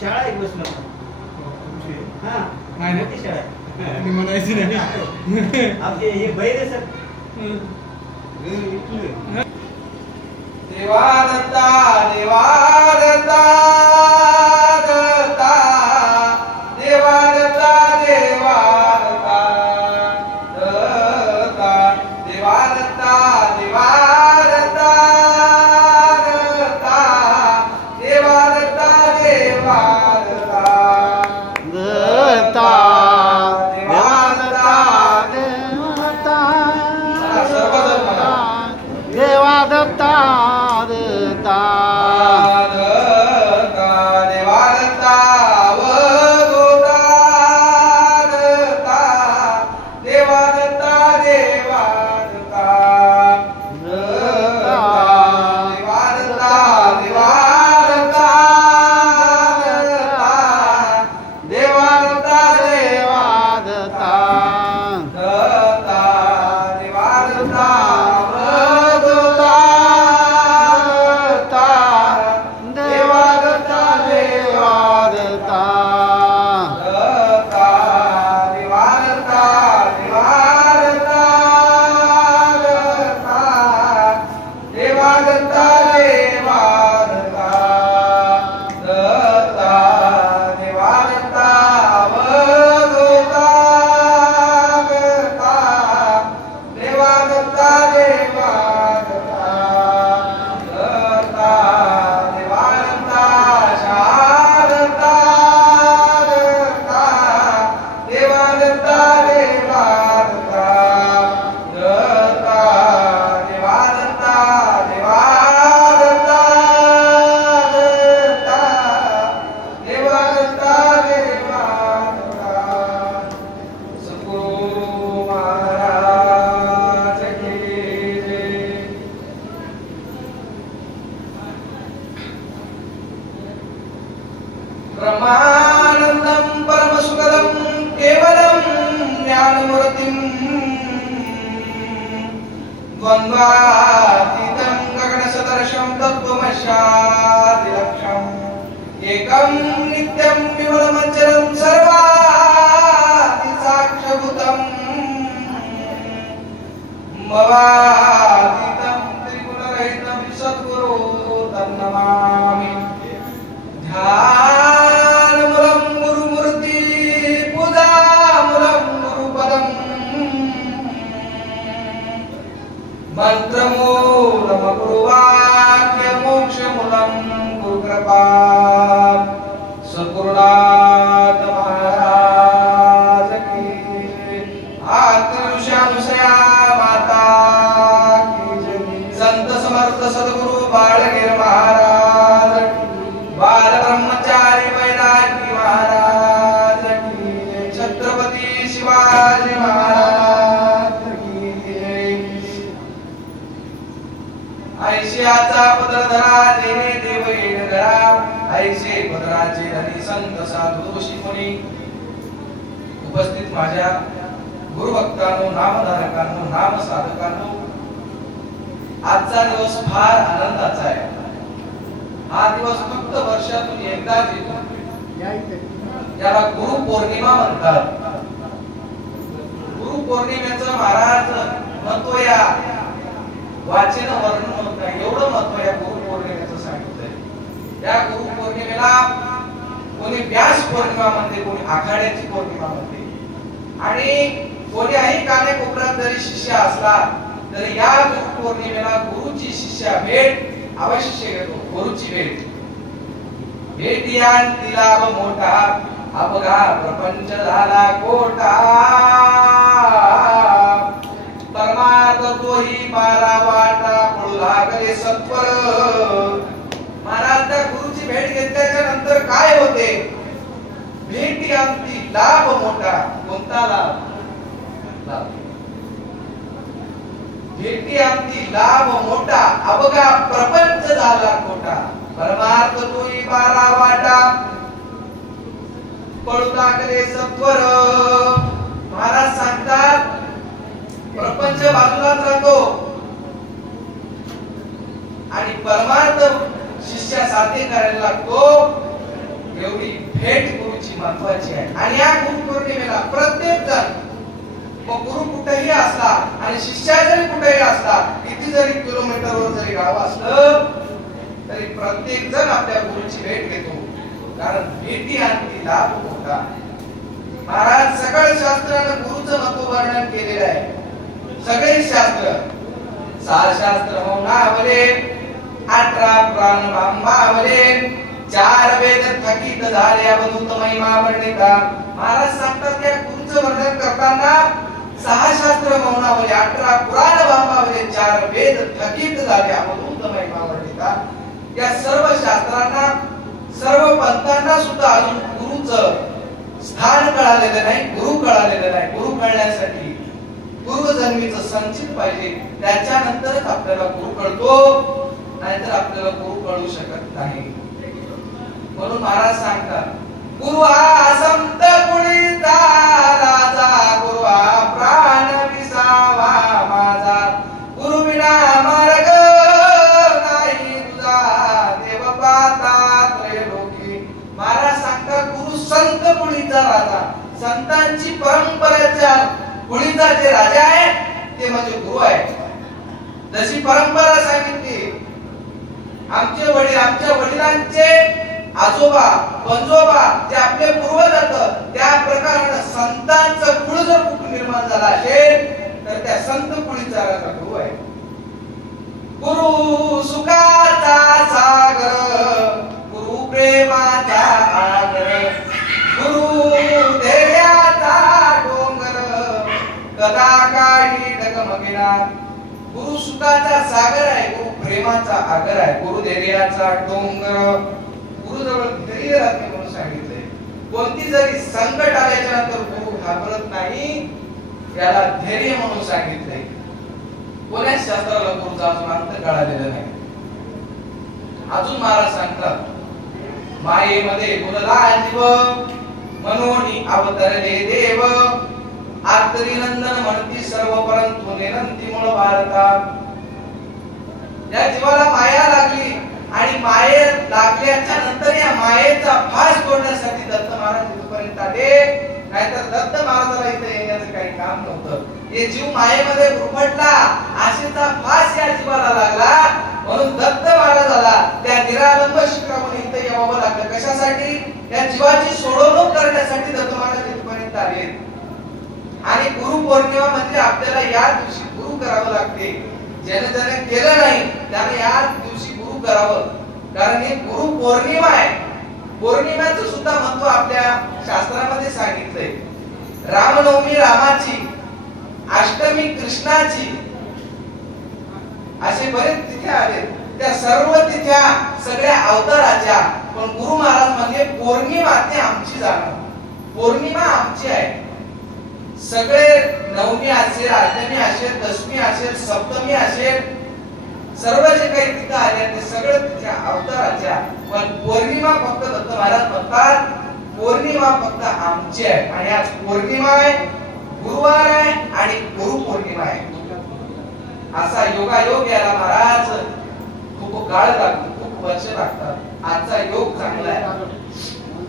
शाळा एक बसला हा नाही ना मोठी शाळा आहे. मी म्हणायची नाही आपले हे बैरे सर देवा दत्ता देवा दत्ता दत्ता देवा दत्ता देवा दत्ता दत्ता देवा दत्ता देवा दत्ता दत्ता देवा दत्ता देवा दत्ता दत्ता देवा दत्ता देवा दत्ता दत्ता देवा दत्ता अवधूता दत्ता देवा दत्ता देवा दत्ता देवा दत्ता देवा दत्ता देवा दत्ता देवा दत्ता दत्ता देवा दत्ता अवधूता दत्ता देवा दत्ता देवा दत्ता दत्ता देवा दत्ता देवा दत्ता दत्ता देवा दत्ता देवा दत्ता दत्ता देवा दत्ता अवधूता दत्ता देवा दत्ता देवा दत्ता दत्ता देवा दत्ता शारदा दत्ता देवा दत्ता देवा दत्ता दत्ता देवा दत्ता देवा दत्ता दत्ता देवा दत्ता देवा दत्ता सद्गुरु महाराज की जय. ब्रह्मानंदं परमसुखदं केवलं ज्ञानमूर्तिं द्वन्द्वातीतं गगनसदृशं तत्त्वमस्यादिलक्ष्यम् एकं नित्यं विमलमचलं सर्वादिसाक्षभूतम् मवातीतं त्रिगुणरहितं सद्गुरु तन्नमामि. ध्यानमूलं गुरुमूर्ति पूजामूलं गुरुपदम् मंत्रमूलं गुरुवाक्य मोक्षमूलं गुरुकृपा. सद्गुरुनाथ महाराज की आत्मनुषया माता की जय. संत समर्थ सद्गुरु बाळगीर महाराज की. बाल ब्रह्मचारी वैरागी महाराज की जय. छत्रपती शिवाजी महाराज की जय. ऐशियाचा पदरधरा जेणे देव येण घरा ऐसे पदराचे धनी संत साधू ऋषी मुनी. उपस्थित माझ्या गुरुभक्तांनो नामधारकांनो नाम साधकांनो आजचा दिवस फार आनंदाचा आहे. हा दिवस फक्त वर्षातून एकदाच येतो. याला गुरु पौर्णिमा म्हणतात. गुरु पौर्णिमेचं महाराज महत्व या वाचन वर्णन होत नाही एवढं महत्व या गुरु पौर्णिमेचं सांगितलंय. या गुरु पौर्णिमेला कोणी व्यास पौर्णिमा म्हणते, कोणी आखाड्याची पौर्णिमा म्हणते आणि कोणीही कानेकोपऱ्यात जरी शिष्य असला तरी या गुरु पौर्णिमेला गुरुची शिष्या भेट अवश्य घेतो. गुरुची भेट भेटियान लाभ मोठा अपघा प्रपंच झाला कोटा. परमार्थ तोही पारा वाटा पळू लागले सत्वर. महाराज त्या गुरुची भेट घेतल्याच्या नंतर काय होते? भेटियांती लाभ मोठा. कोणता लाभ? भेटियांती लाभ मोठा अपघा प्रपंच झाला कोटा. परमार्थ तोही पारा वाटा पळू लागले सत्वर. महाराज सांगतात प्रपंच बाजूलाच राहतो आणि परमार्थ शिष्या साध्य करायला लागतो. एवढी आणि शिष्या जरी कुठेही असला, किती जरी किलोमीटरवर जरी गाव असलं तरी प्रत्येक जण आपल्या गुरुची भेट घेतो, कारण भेटी आणि लाभ होता. महाराज सगळ्या शास्त्रानं गुरुचं महत्व वर्णन केलेलं आहे. सगळे शास्त्र, 6 शास्त्र मौनावले, 18 पुराण भांबावले, 4 वेद थकीत झाले अवधूत महिमा वर्णिता. महाराज सांगतात त्या गुरुचं वर्णन करताना 6 शास्त्र मौनावले, 18 पुराण भांबावले, 4 वेद थकीत झाले अवधूत महिमा वर्णिता. या सर्व शास्त्रांना, सर्व पंथांना सुद्धा अजून गुरुचं स्थान कळालेलं नाही, गुरु कळालेलं नाही. गुरु कळण्यासाठी पूर्वजन्मीचं संचित पाहिजे, त्याच्यानंतरच आपल्याला गुरु कळतो, नाहीतर आपल्याला गुरु कळू शकत नाही. म्हणून महाराज सांगतात, गुरु हा संत कुळीचा राजा, गुरु हा प्राण विसावा माझा, गुरु विना मार्ग नाही तुझा, देव पाता त्रैलोकी. महाराज सांगतात, गुरु संत कुळीचा राजा, संतांची परंपरेच्या कुळीचा जे राजा आहे ते म्हणजे गुरु आहे. जशी परंपरा सांगितली, आमचे वडील, आमच्या वडिलांचे आजोबा पंजोबा जे आपले पूर्वज होतं, त्या प्रकारे संतांचं कुळ जर कुठून निर्माण झाला असेल तर त्या संत कुळीचा राजा गुरु आहे. गुरु सुखाचा सागर, गुरु प्रेमाचा आगर, गुरु धैर्याचा डोंगर, कदा काही डगमगेना. गुरु सुखाचा सागर आहे, गुरु प्रेमाचा आगर आहे, गुरु धैर्याचा डोंगर. गुरु जवळ धैर्य राहते म्हणून सांगितलंय. कोणती जरी संकट आल्याच्या नंतर गुरु घाबरत नाही, याला धैर्य म्हणून सांगितलंय. कोण्याच शास्त्राला गुरुचा अजून अंत कळालेला नाही. अजून महाराज सांगतात, मायेमध्ये बोलला जीव, मनोनी अवतरले देव, आर्तरी नंदन म्हणती सर्व परंतु निरंती मूळ भारता. या जीवाला माया लागली आणि माये लागल्याच्या नंतर या मायेचा फास तोडण्यासाठी दत्त महाराज इथपर्यंत आले, नाहीतर दत्त महाराजाला इथे येण्याचं काही काम नव्हतं. हे जीव मायेमध्ये गुरफटला, आशेचा फास या जीवाला लागला, म्हणून दत्त महाराजाला त्या निरालंब शिखरावर इथे यावं लागलं. कशासाठी? या जीवाची सोडवणूक करण्यासाठी दत्त महाराज इथपर्यंत आले. आणि गुरु पौर्णिमा म्हणजे आपल्याला या दिवशी गुरु करावं लागते. ज्याने केलं नाही त्याने या दिवशी गुरु करावं, कारण ही गुरु पौर्णिमा आहे. पौर्णिमेचं सुद्धा महत्व आपल्या शास्त्रामध्ये सांगितलंय. रामनवमी रामाची, अष्टमी कृष्णाची, असे बरेच तिथ्या आले. त्या सर्व तिथ्या सगळ्या अवताराच्या, पण गुरु महाराज म्हणजे पौर्णिमा ते आमची जाणं, पौर्णिमा आमची आहे. सगळे नवमी असेल, अष्टमी असेल, दशमी असेल, सप्तमी असेल, सर्व जे काही तिथं आले ते सगळं तिच्या अवताराच्या, पण पौर्णिमा फक्त दत्त महाराज म्हणतात पौर्णिमा फक्त आमची आहे. आणि आज पौर्णिमा आहे, गुरुवार आहे आणि गुरु पौर्णिमा आहे. असा योगायोग याला महाराज खूप काळ लागतो, खूप वर्ष लागतात. आजचा योग चांगला आहे.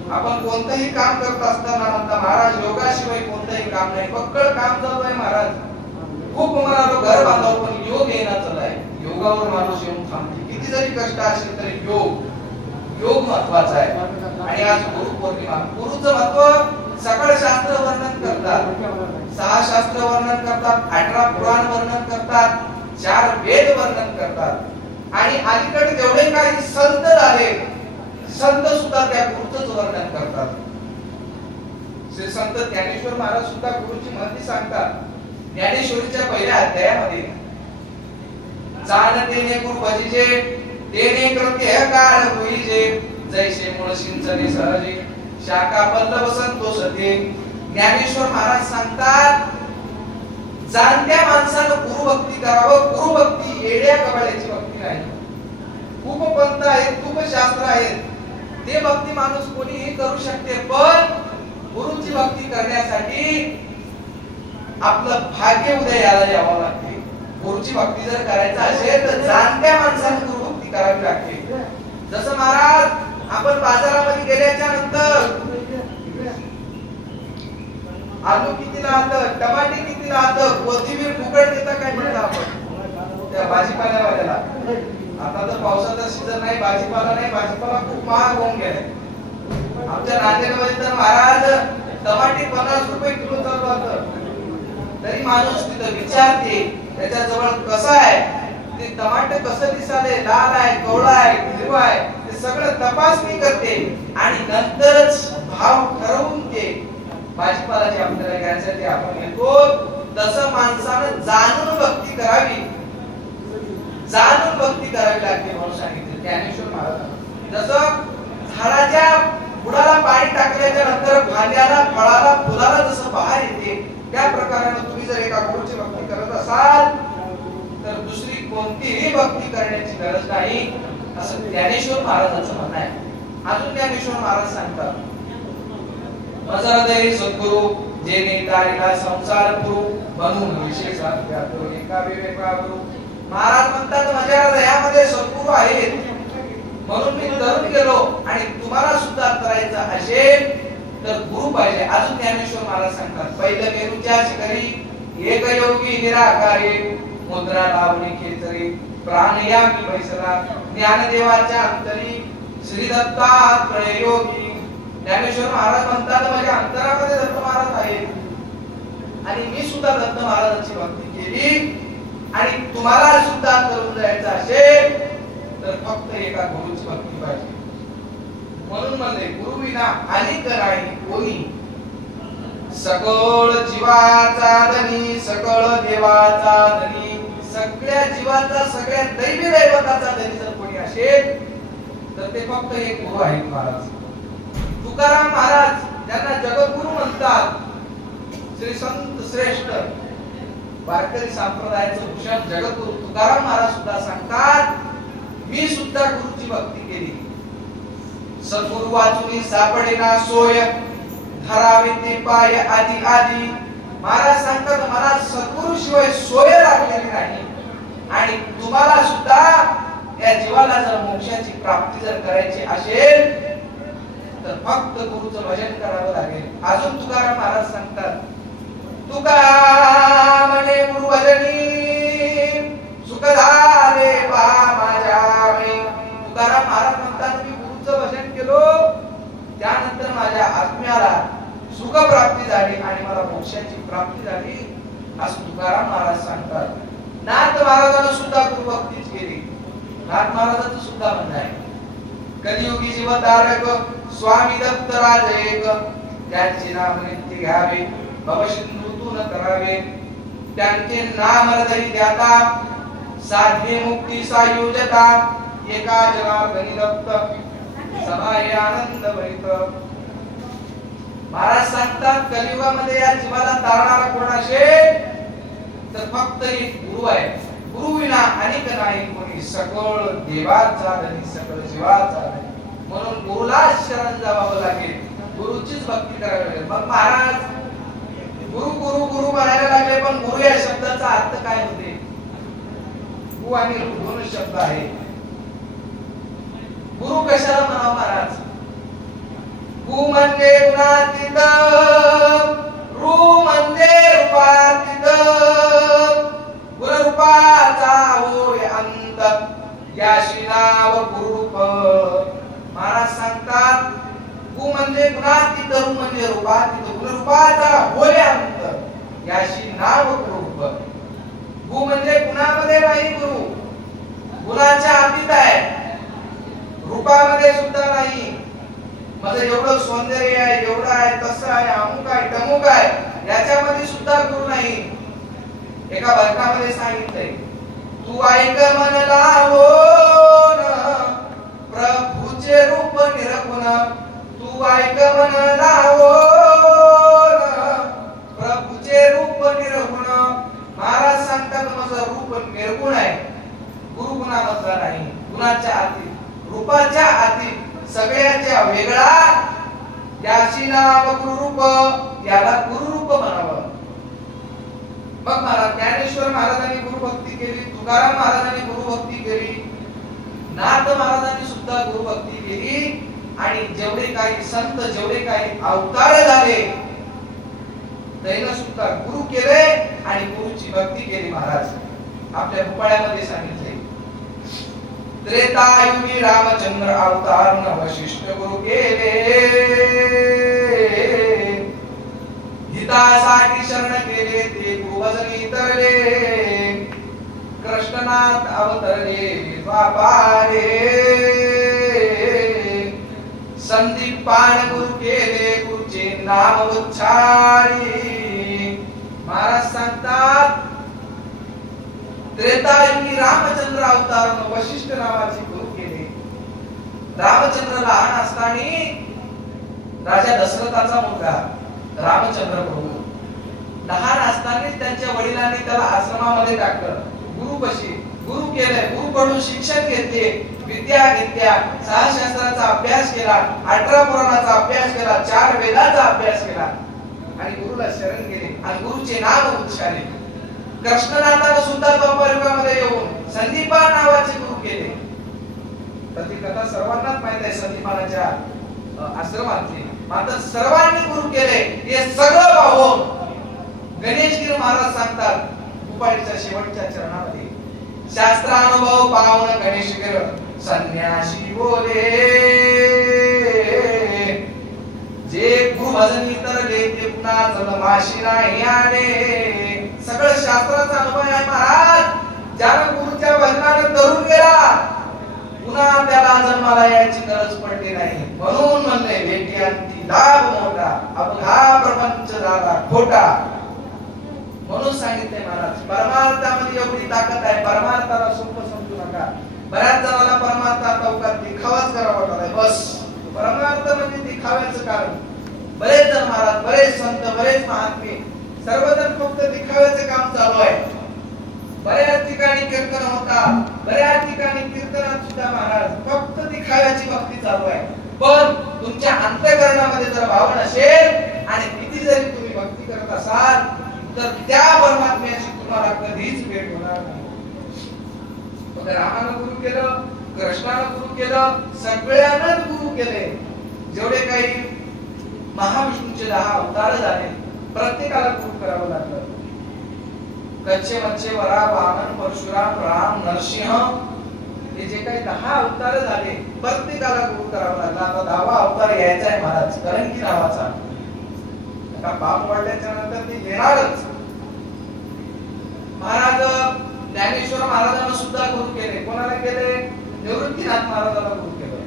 आपण कोणतंही काम करत असताना म्हणता महाराज योगाशिवाय कोणतंही काम नाही, पक्कड काम चालू आहे महाराज. खूप म्हणालो घर बांधावं पण योग येणार चाललाय. योगावर माणूस येऊन थांबते. किती जरी कष्ट असेल तरी योग महत्वाचा आहे. आणि आज गुरु पौर्णिमा, गुरुचं महत्व सकळ शास्त्र वर्णन करतात, 6 शास्त्र वर्णन करतात, 18 पुराण वर्णन करतात, 4 वेद वर्णन करतात. आणि अलीकडे जेवढे काही संत झाले, संत सुद्धा त्या गुरुचंच वर्णन करतात. श्री संत ज्ञानेश्वर महाराज सुद्धा गुरुची महती सांगतात. ज्ञानेश्वरीच्या पहिल्या अध्यायामध्ये, जाणतेने गुरु भजिजे, तेने कृत्य कार होईजे, जैसे मूळ सिंचने सहजे, शाखा पल्लव संतोष ते. ज्ञानेश्वर महाराज सांगतात, जाणत्या माणसानं गुरुभक्ती करावं. गुरुभक्ती येड्या कबाड्याची भक्ती नाही. खूप पंथ आहेत, खूप शास्त्र आहेत, ते भक्ती माणूस कोणीही करू शकते, पण गुरुची भक्ती करण्यासाठी आपलं भाग्य उदयाला यावं लागते. गुरुची भक्ती जर करायचं असेल तर जाणत्या माणसाने गुरुभक्ती करावी लागते. जसं महाराज आपण बाजारामध्ये गेल्याच्या नंतर आलू कितीला आलं, टमाटे किती किती नातं कोथिंबीर फुकट देता काय म्हणता आपण त्या भाजीपाल्यावाल्याला. आता तर पावसाचा सीझन नाही, भाजीपाला नाही, भाजीपाला खूप महाग होऊन गेलाय. आमच्या नांदेडमध्ये तर महाराज टमाटे 50 रुपये किलो चालू होतं. तरी माणूस तिथं विचारते त्याच्याजवळ कसं आहे ते टमाटे कसं दिसाले, लाल आहे, कवळा आहे, हिरवा आहे, ते सगळं तपासणी करते आणि नंतरच भाव ठरवून ते भाजीपाला जे आपल्याला घ्यायचं ते आपण घेतो. तसं माणसानं जाणून भक्ती करावी, जाणून भक्ती करावी लागते म्हणून सांगितले ज्ञानेश्वर महाराजांनी. जसं झाडाच्या बुडाला पाणी टाकल्याच्या नंतर फांद्याला, फळाला, फुलाला जसं बहार येते त्या प्रकाराने तुम्ही जर एका गुरूची भक्ती करत असाल तर दुसरी कोणतीही भक्ती करण्याची गरज नाही असं ज्ञानेश्वर महाराजांचं म्हणणं आहे. अजून ज्ञानेश्वर महाराज सांगतात, मजरदैरी सद्गुरु जे नेतारीला संसार गुरु म्हणून विशेष एका विवेका गुरु. महाराज म्हणतात माझ्या हृदयामध्ये सद्गुरु आहेत म्हणून मी तरुण गेलो आणि तुम्हाला सुद्धा करायचं असेल तर गुरु पाहिजे. अजून ज्ञानेश्वर महाराज सांगतात, पहिलं मेरूच्या शिखरी एक योगी निराकारी मुद्रा लावणी केतरी प्राणयामी बैसला ज्ञानदेवाच्या अंतरी श्री दत्तात्रय योगी. ज्ञानेश्वर महाराज म्हणतात माझ्या अंतरामध्ये दत्त महाराज आहेत आणि मी सुद्धा दत्त महाराजांची भक्ती केली आणि तुम्हाला सुद्धा तरुण जायचं असेल तर फक्त एका गुरुची भक्ती पाहिजे. म्हणून म्हणले गुरु विना अनेक नाही कोणी, सकळ जीवाचा धनी सकळ देवाचा धनी. सगळ्या जीवाचा सगळ्या दैवी दैवताचा धनी जर कोणी असेल तर ते फक्त एक गुरु आहेत महाराज. तुकाराम महाराज ज्यांना जगद्गुरु म्हणतात, श्री संत श्रेष्ठ वारकरी संप्रदायाचे भूषण जगद्गुरु तुकाराम महाराज सुद्धा सांगतात मी सुद्धा गुरुची भक्ती केली. सद्गुरु वाचुनी सापडेना सोय धरावे ते पाय आधी आधी. महाराज सांगतात मला सद्गुरु शिवाय सोय लागलेली नाही आणि तुम्हाला सुद्धा या जीवाला जर मोक्षाची प्राप्ती जर करायची असेल तर फक्त गुरुचं भजन करावं लागेल. अजून तुकाराम महाराज सांगतात तुका म्हणे गुरु भजनी सुख झाले बा माझ्या वेळी. तुकाराम महाराज म्हणतात मी गुरुचं भजन केलो त्यानंतर माझ्या आत्म्याला सुख प्राप्ती झाली आणि मला मोक्षाची प्राप्ती झाली असं तुकाराम महाराज सांगतात. नाथ महाराजांना सुद्धा गुरुभक्तीच केली. नाथ महाराजांचं सुद्धा म्हणणं आहे कलियुगी जीवतारक स्वामी दत्त राज एक त्यांचे नाम नित्य घ्यावे भवसिंधूतून करावे. त्यांचे नाम हृदयी द्याता साध्य मुक्ती सायुजता एका जनार्दनी दत्त समाय आनंद भरित. महाराज सांगतात कलियुगामध्ये या जीवाला तारणारा कोण असेल तर फक्त एक गुरु आहे. गुरु विना अनेक नाही कोणी, सकळ देवाचा धनी सकळ जीवाचा धनी. म्हणून गुरुला शरण जावं लागेल, गुरुचीच भक्ती करावी लागेल. मग महाराज गुरु गुरु गुरु म्हणायला लागले पण गुरु या शब्दाचा अर्थ काय होते? गु आणि रू दोन शब्द आहे. गुरु कशाला म्हणावं महाराज? गु म्हणजे गुणातीत, रू म्हणजे रूपातीत. गुणरूपाचा होय अंत याशी नाव गुरुरूप. महाराज सांगतात गु म्हणजे गुणातीत, रू म्हणजे रूपातीत. गुणरूपाचा होय अंत याशी नाव गुरुरूप. गु म्हणजे गुणामध्ये नाही गुरु, गुणाच्या अतीत आहे, रूपामध्ये सुद्धा नाही. माझं एवढं सौंदर्य आहे, एवढं आहे, तसं आहे, अमुक आहे, तमुक आहे, याच्यामध्ये सुद्धा गुरु नाही. एका भक्तामध्ये सांगितलंय तू ऐक म्हणला होन प्रभूचे रूप निरगुण. तू ऐक म्हणला होन प्रभूचे रूप निरगुण. महाराज सांगतात माझं रूप निर्गुण आहे, गुरुगुणामधला नाही, गुणाच्या आतील, रूपाच्या आतील, सगळ्याच्या वेगळा. याची नाव गुरुरूप, याला गुरुरूप म्हणावं. मग महाराज ज्ञानेश्वर महाराजांनी गुरुभक्ती केली, तुकाराम महाराजांनी गुरुभक्ती केली, नाथ महाराजांनी सुद्धा गुरुभक्ती केली आणि जेवढे काही संत, जेवढे काही अवतार झाले दैन सुद्धा गुरु केले आणि गुरुची भक्ती केली महाराज. आपल्या भूपाळ्यामध्ये सांगितले त्रेतायुगी रामचंद्र अवतार वशिष्ठ गुरु केले हितासाठी शरण केले ते गुरुवचनी तरले कृष्णनाथ अवतरले द्वापारे संदीपान गुरु केले गुरुचे नाम उच्चारी. महाराज सांगतात त्रेतायुगी रामचंद्र अवतार वशिष्ठ नावाचे गुरु केले. रामचंद्र लहान असताना राजा दशरथाचा मुलगा रामचंद्र प्रभू लहान असताना त्यांच्या वडिलांनी त्याला आश्रमामध्ये टाकलं. गुरु केले, गुरुकडून शिक्षण घेतले, विद्या घेतल्या, 6 शास्त्राचा अभ्यास केला, 18 पुराणाचा अभ्यास केला, 4 वेदाचा अभ्यास केला आणि गुरुला शरण गेले आणि गुरुचे नाव उच्चारले. कृष्णनाथाने सुद्धा द्वापारयुगामध्ये येऊन संदीपान नावाचे गुरु केले. तर ती कथा सर्वांनाच माहित आहे संदीपानाच्या आश्रमातली. मात्र सर्वांनी गुरु केले हे सगळं पाहून गणेशगिरी महाराज सांगतात भूपाळीच्या शेवटच्या चरणामध्ये शास्त्रानुभव पावन गणेशगिरी संन्यासी बोले जे गुरु भजनी तरले ते पुन्हा जन्माशी नाही आले. सगळं शास्त्राचा अनुभव आहे महाराज. ज्यानं गुरुच्या भजनाने तरुण गेला पुन्हा त्याला जन्माला यायची गरज पडली नाही. म्हणून म्हणले भेटी अंती लाभ मोठा अवघा प्रपंच झाला खोटा. म्हणून सांगितले महाराज परमार्थामध्ये एवढी ताकद आहे. परमार्थाला सोपं समजू नका. बऱ्याच जणांना परमार्थाचा अवकाश दिखावाच करावा वाटत बस. परमार्थ म्हणजे दिखाव्याचं कारण. बरेच जण महाराज, बरेच संत, बरेच महात्मे सर्वजण फक्त दिखाव्याचे काम चालू आहे. बऱ्याच ठिकाणी कीर्तन होतात, बऱ्याच ठिकाणी कीर्तनात सुद्धा महाराज फक्त दिखाव्याची भक्ती चालू आहे. पण तुमच्या अंतःकरणामध्ये जर भाव नसेल आणि किती जरी तुम्ही भक्ती करत असाल तर त्या परमात्म्याची तुम्हाला कधीच भेट होणार नाही. मग रामानं गुरु केलं, कृष्णानं गुरु केलं, सगळ्यांनाच गुरु केले. जेवढे काही महाविष्णूचे 10 अवतार झाले प्रत्येकाला गुरु करावं लागलं. कच्चे मच्छे वरा वामन परशुराम राम नरसिंह हे जे काही 10 अवतार झाले प्रत्येकाला गुरु करावं लागला. आता 10वा अवतार यायचा आहे महाराज कलंकी नावाचा. पाप वाढल्याच्या नंतर ते येणारच. महाराज ज्ञानेश्वर महाराजांना सुद्धा गुरु केले. कोणाला केले? निवृत्तीनाथ महाराजांना गुरु केले.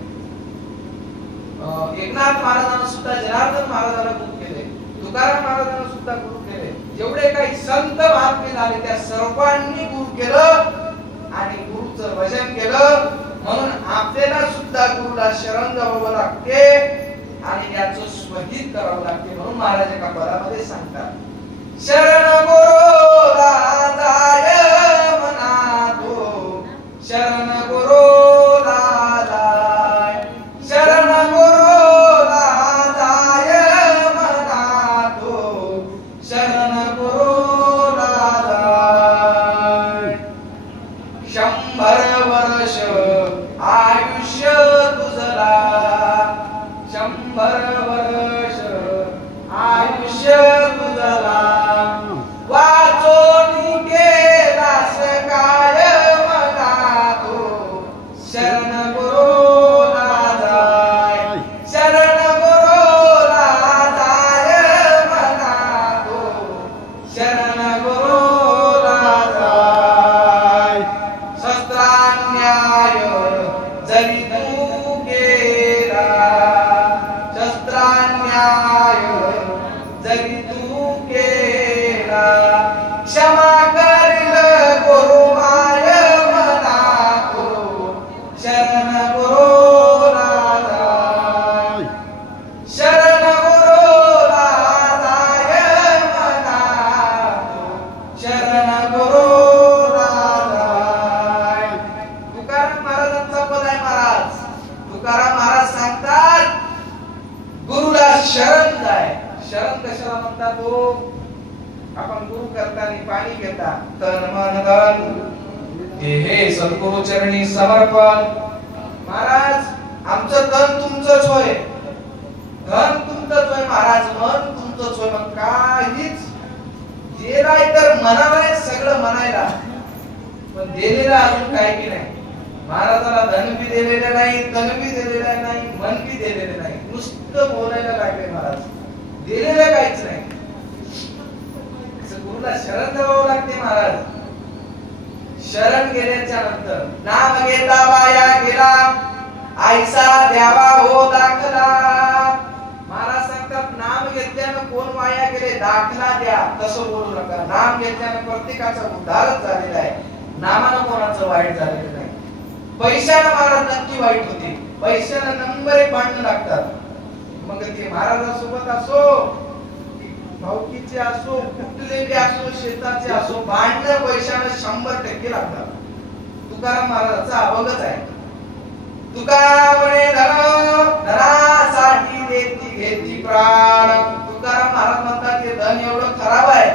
एकनाथ महाराजांना सुद्धा जनार्दन महाराजांना गुरु केले. तुकाराम महाराजांना सुद्धा गुरु केले. जेवढे काही संत महात्मे झाले त्या सर्वांनी गुरु केलं आणि गुरुचं भजन केलं. म्हणून आपल्याला सुद्धा गुरुला शरण जावं लागते आणि याचं स्वहित करावं लागते. म्हणून महाराज एका पदामध्ये सांगतात शरण गुरु दादाय मना तो शरण गुरु दादाय शरण गुरु दादाय मना तो शरण गुरु दादाय. 100 वर्ष आयुष्य तुझला 100 वर्ष आयुष्य तुझला वाचोनी केलास काय मना तो शरण गुरु दादाय शरण गुरु दादाय मना तो शरण गुरु दादाय. शस्त्रान्याय जरी तू केला शस्त्रान्याय जरी तू केला क्षमा करील गुरु माय मना तो शरण गुरु दादाय शरण गुरु दादाय मना तो शरण गुरु दादाय. तुकाराम महाराजांचा पद आहे महाराज. तुकाराम महाराज सांगतात गुरुला शरण जाय. शरण कशाला म्हणतात? तो आपण गुरु करताना पाणी घेता तन मन धन हे सद्गुरु चरणी समर्पण. महाराज आमचं तन तुमचंच होय, धन तुमचंच होय महाराज, मन तुमचंच होय. मग काहीच म्हणावं आहे सगळं म्हणायला, पण दिलेलं अजून काही की नाही. महाराजाला धन बी दिलेलं नाही, तन बी दिलेलं नाही, मन बी दिलेलं नाही, नुसतं बोलायला लागले महाराज, दिलेलं काहीच नाही. गुरुला शरण जावं लागते महाराज. शरण गेल्याच्या नंतर नाम घेता वाया गेला, आईसा द्यावा हो दाखला. महाराज सांगतात नाम घेतल्यानं कोण वाया गेले, दाखला द्या. तसं बोलू नका. नाम घेतल्यानं प्रत्येकाचा उद्धारच झालेला आहे, नामानं कोणाचं वाईट झालेलं नाही. पैशानं महाराज नक्की वाईट होते, पैशानं नंबर एक भांडणं लागतात. मग ते महाराजांसोबत असो, भाऊकीचे असो, कुठले बी असो, शेताचे असो, भांडणं पैशानं 100% लागतात. तुकाराम महाराजांचा अभंगच आहे. तुका म्हणे धनासाठी देती घेती प्राण. तुकाराम महाराज म्हणतात ते धन एवढं खराब आहे,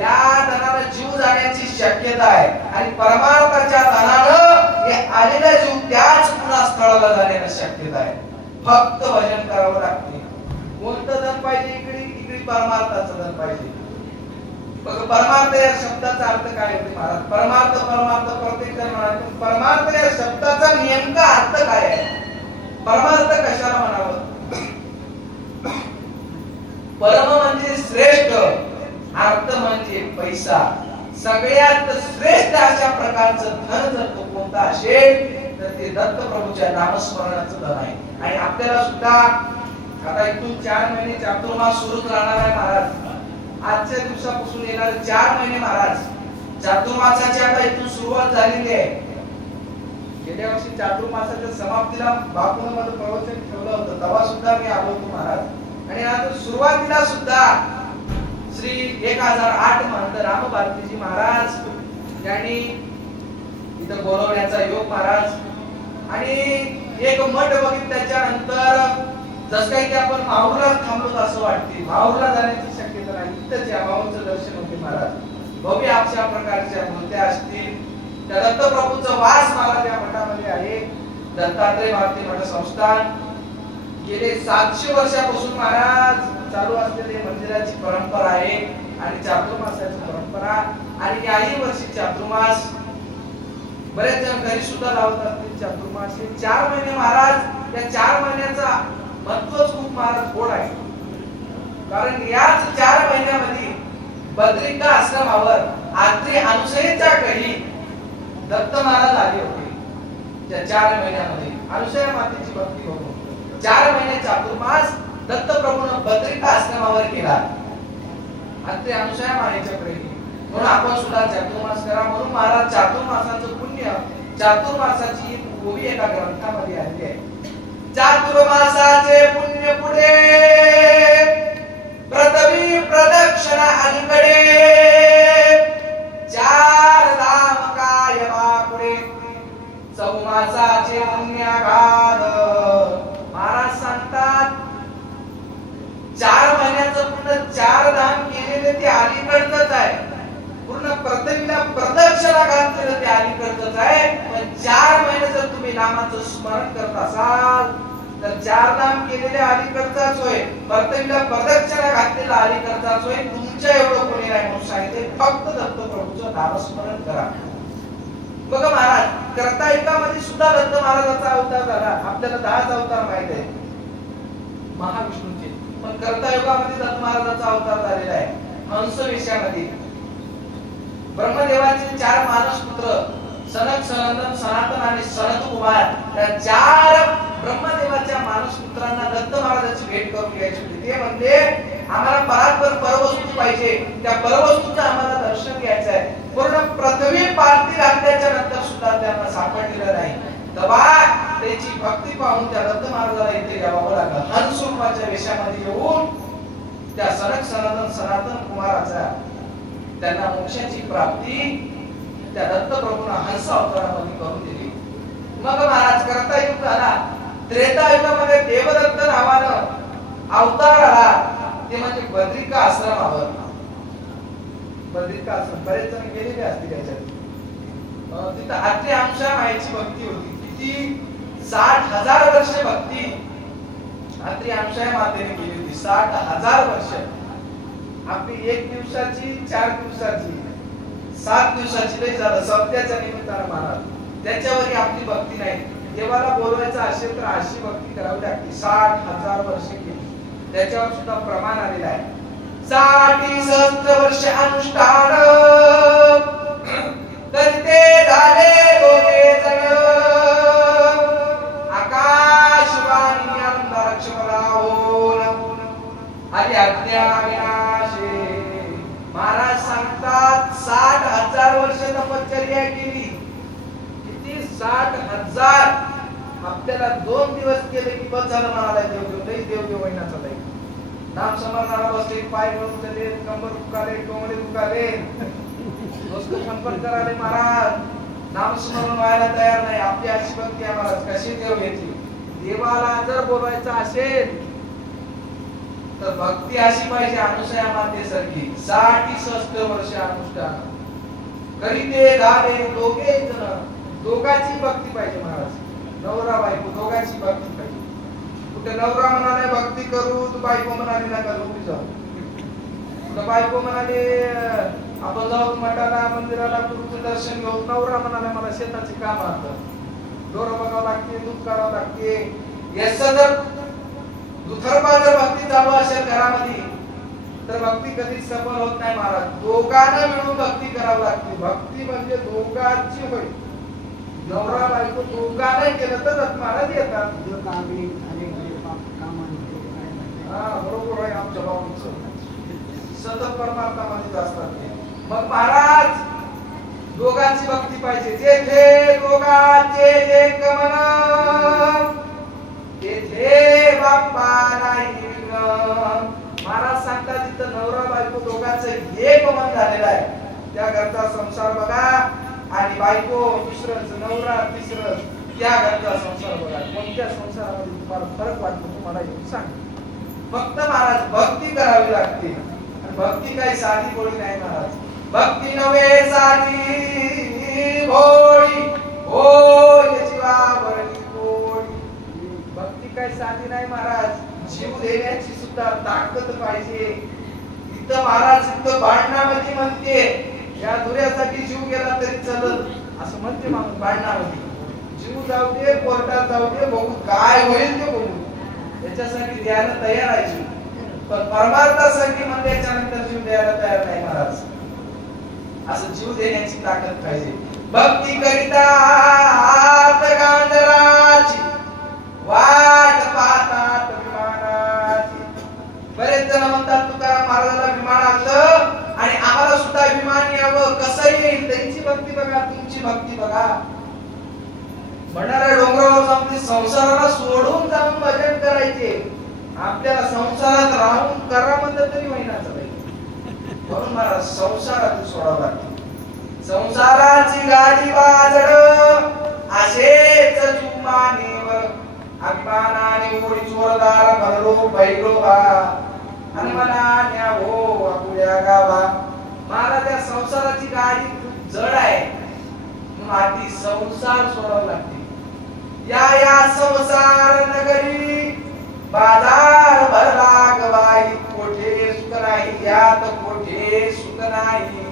या धनाला जीव जाण्याची शक्यता आहे, आणि परमार्थाच्या धनानं हे आलेला जीव त्याच पुन्हा स्थळाला जाण्याची शक्यता आहे. फक्त भजन करावं लागते. कोणतं धन पाहिजे? इकडे परमार्थाचं धन पाहिजे. बघ परमार्थ या शब्दाचा अर्थ काय होते महाराज? परमार्थ परमार्थ प्रत्येक जण म्हणाले, परमार्थ या शब्दाचा नेमका अर्थ काय आहे? परमार्थ कशाला म्हणावं? परम म्हणजे श्रेष्ठ, अर्थ म्हणजे पैसा. सगळ्यात श्रेष्ठ अशा प्रकारचं धन जर तो कोणता असेल तर ते दत्त प्रभूच्या नामस्मरणाचं धन आहे. आणि आपल्याला सुद्धा आता इथून 4 महिने चातुर्मास सुरूच राहणार आहे महाराज. आजच्या दिवसापासून येणार 4 महिने महाराज चातुर्मासाची आता इथून सुरुवात झालेली आहे. गेल्या वर्षी चातुर्मासाच्या समाप्तीला बापूने मला प्रवचन ठेवलं होतं, तेव्हा सुद्धा मी आलो होतो महाराज. आणि आज सुरुवातीला सुद्धा श्री 1008 महंत राम भारतीजी महाराज यांनी इथं बोलवण्याचा योग महाराज. आणि एक मठ बघितल्याच्या नंतर जस काही की आपण माहूरला थांबलो असं वाटते. माहूरला जाण्याची शक्यता नाही, इथंच या माहूरचं दर्शन होते महाराज. भव्य अशा प्रकारच्या मूर्त्या असतील. त्या दत्तप्रभूचा वास मला त्या मठामध्ये आहे. दत्तात्रय भारती मठ संस्थान गेले 700 वर्षापासून महाराज चालू असलेली मंदिराची परंपरा आहे, आणि चातुर्मासाची परंपरा. आणि याही वर्षी चातुर्मास बरेच जण घरी सुद्धा लावत असतील. चातुर्मास हे 4 महिने महाराज, या 4 महिन्याचा महत्वच खूप महाराज गोड आहे. कारण याच 4 महिन्यामध्ये बद्रिका आश्रमावर आत्री अनुसयेच्या कळी दत्त महाराज आले होते. त्या 4 महिन्यामध्ये अनुसया मातेची भक्ती होतो. 4 महिने चातुर्मास दत्त प्रभूने बद्रिका आश्रमावर केला, आत्री अनुसया मातेच्या कळी. म्हणून आपण सुद्धा चातुर्मास करा. म्हणून महाराज चातुर्मासाचं पुण्य, चातुर्मासाची एक ओवी एका ग्रंथामध्ये आली आहे. चातुर्मासाचे पुण्य पुढे, पृथ्वी प्रदक्षिणा अलीकडे, 4 धाम काय पुढे, चौमासाचे पुण्यागार. महाराज सांगतात 4 महिन्याचं पूर्ण 4 धाम केलेले ते अलीकडचंच आहे. पूर्ण पृथ्वीला प्रदक्षिणा घातलेलं ते अलीकडचंच आहे. पण 4 महिने जर तुम्ही नामाचं स्मरण करत असाल तर 4 नाम केलेले अलीकडचाच होय, पृथ्वीला प्रदक्षिणा घातलेला अलीकडचाच होय. तुमच्या एवढं कोणी नाही म्हणून सांगितले. फक्त दत्तप्रभूचं नामस्मरण करा. बघा महाराज, कर्तायुगामध्ये सुद्धा दत्त महाराजाचा अवतार झाला. आपल्याला 10 अवतार माहित आहे महाविष्णूचे, पण कर्तायुगामध्ये दत्त महाराजाचा अवतार झालेला आहे. हंस वेशामध्ये ब्रह्मदेवाचे 4 मानस पुत्र सनक, सनंदन, सनातन आणि सनत कुमार, त्या 4 ब्रह्मदेवाच्या मानस पुत्रांना दत्त महाराजाची भेट करून घ्यायची होती. ते म्हणले आम्हाला परात्पर परवस्तू पाहिजे, त्या परवस्तूचं आम्हाला दर्शन घ्यायचं आहे. पूर्ण पृथ्वी पालती घातल्याच्या नंतर सुद्धा त्यांना सापडलेलं नाही. तेव्हा त्याची भक्ती पाहून त्या दत्त महाराजाला इथे यावं लागलं. हंस रूपाच्या वेशामध्ये येऊन त्या सनक, सनातन, सनातन कुमाराचा त्यांना मोक्षाची प्राप्ती त्या दत्त प्रभूंना हंस अवतारामध्ये करून दिली. मग महाराज कर्तायुग झाला. त्रेतायुगामध्ये देवदत्त नावानं अवतार आला, ते म्हणजे बद्रिका आश्रमावर. बद्रिका आश्रम बरेच जण गेलेले असतील त्याच्यात. तिथं आत्री आमच्या मायेची भक्ती होती. किती 60,000 वर्ष भक्ती आत्री आमच्या मातेने केली होती. 60,000 वर्ष. आपली 1 दिवसाची 4 दिवसाची 7 दिवसाची लई झालं सप्त्याच्या निमित्तानं महाराज त्याच्यावरही आपली भक्ती नाही. देवाला बोलवायचं असेल तर अशी भक्ती करावी लागते. 60,000 वर्षे केली त्याच्यावर सुद्धा प्रमाण आलेलं आहे. 60 सहस्त्र वर्ष अनुष्ठान करते झाले दोघे जण आकाशवाणी अंतरिक्षला होऊन आली आज्ञा विनाशे. महाराज सांगतात 60,000 वर्ष तपश्चर्या केली. किती 60,000. आपल्याला 2 दिवस केले की बस झालं म्हणाला देव महिन्याचा लई नाम समरणारा बसले पाय गळून चले कंबर दुखाले टोंगले दुखाले वस्तू संपर्क कराले. महाराज नाम स्मरण व्हायला तयार नाही. आपली अशी भक्ती आहे महाराज. कशी देव घेतली. देवाला जर बोलायचं असेल तर भक्ती अशी पाहिजे अनुसया मातेसारखी. 60 सहस्त्र वर्ष अनुष्ठान करीते झाले दोघे जण. दोघांची भक्ती पाहिजे महाराज. नवरा बायको दोघांची भक्ती पाहिजे. कुठे नवरा म्हणाले भक्ती करू तू बायको म्हणाली ना करू मी जाऊ. कुठे बायको म्हणाले आपण जाऊ मठाला मंदिराला गुरुचं दर्शन घेऊ. नवरा म्हणाले मला शेताचे काम असतं डोरं बघावं लागते दूध काढावं लागते. याचं जर दुथर्पा जर भक्ती चालू असेल घरामध्ये तर भक्ती कधीच सफल होत नाही महाराज. दोघांना मिळून भक्ती करावी लागते. भक्ती म्हणजे दोघांची होईल. नवरा बायको दोघांनाही केलं तरच महाराज येतात. बरोबर आहे आमच्या भाऊंचं सतत परमार्थामध्ये असतात ते. मग महाराज दोघांची भक्ती पाहिजे. जेथे दोघांचे एक मन तेथे बाप्पा नाही. महाराज सांगतात जिथं नवरा बायको दोघांचं एक मन झालेलं आहे त्या घरचा संसार बघा. आणि बायको दुसरंच नवरा तिसरंच त्या घरचा संसार बघा. कोणत्या संसारामध्ये तुम्हाला फरक वाटतो तुम्हाला येऊन सांग. फक्त महाराज भक्ती करावी लागते. भक्ती काही साधी गोळी नाही महाराज. भक्ती नव्हे साधी भोळी होय जीवावरली गोळी. भक्ती काही साधी नाही महाराज. जीव देण्याची सुद्धा ताकद पाहिजे. इथं महाराज इथं भांडणामध्ये म्हणते या दुऱ्यासाठी जीव गेला तरी चलल असं म्हणते माणूस भांडणामध्ये. जीव जाऊ दे कोर्टात जाऊ दे बघू काय होईल ते बघू. त्याच्यासाठी द्यायला तयार आहे जीव. पण परमार्थासाठी म्हणल्याच्यानंतर जीव द्यायला तयार नाही महाराज. असं जीव देण्याची ताकद पाहिजे. भक्ती करिता हात गांजराची वाट पाहतात विमानाची. बरेच जण म्हणतात तुकाराम महाराजाला विमान आलं आणि आम्हाला सुद्धा विमान यावं कसं येईल. त्यांची भक्ती बघा तुमची भक्ती बघा. भंडारा डोंगरावर जाऊन ते संसाराला सोडून जाऊन भजन करायचे. आपल्याला संसारात राहून करा म्हणलं तरी महिनाचं नाही. म्हणून मला संसारात सोडावं लागतं. संसाराची गाडी बाजड असेच जुमानेवर अभिमानाने ओढी चोरदार भरलो भैरोबा हनुमान्या हो आपुल्या गावा. मला त्या संसाराची गाडी खूप जड आहे म्हणून आधी संसार सोडावा लागते. या संसार नगरी बाजार भरला गवाई कोठे सुख नाही यात कोठे सुख नाही.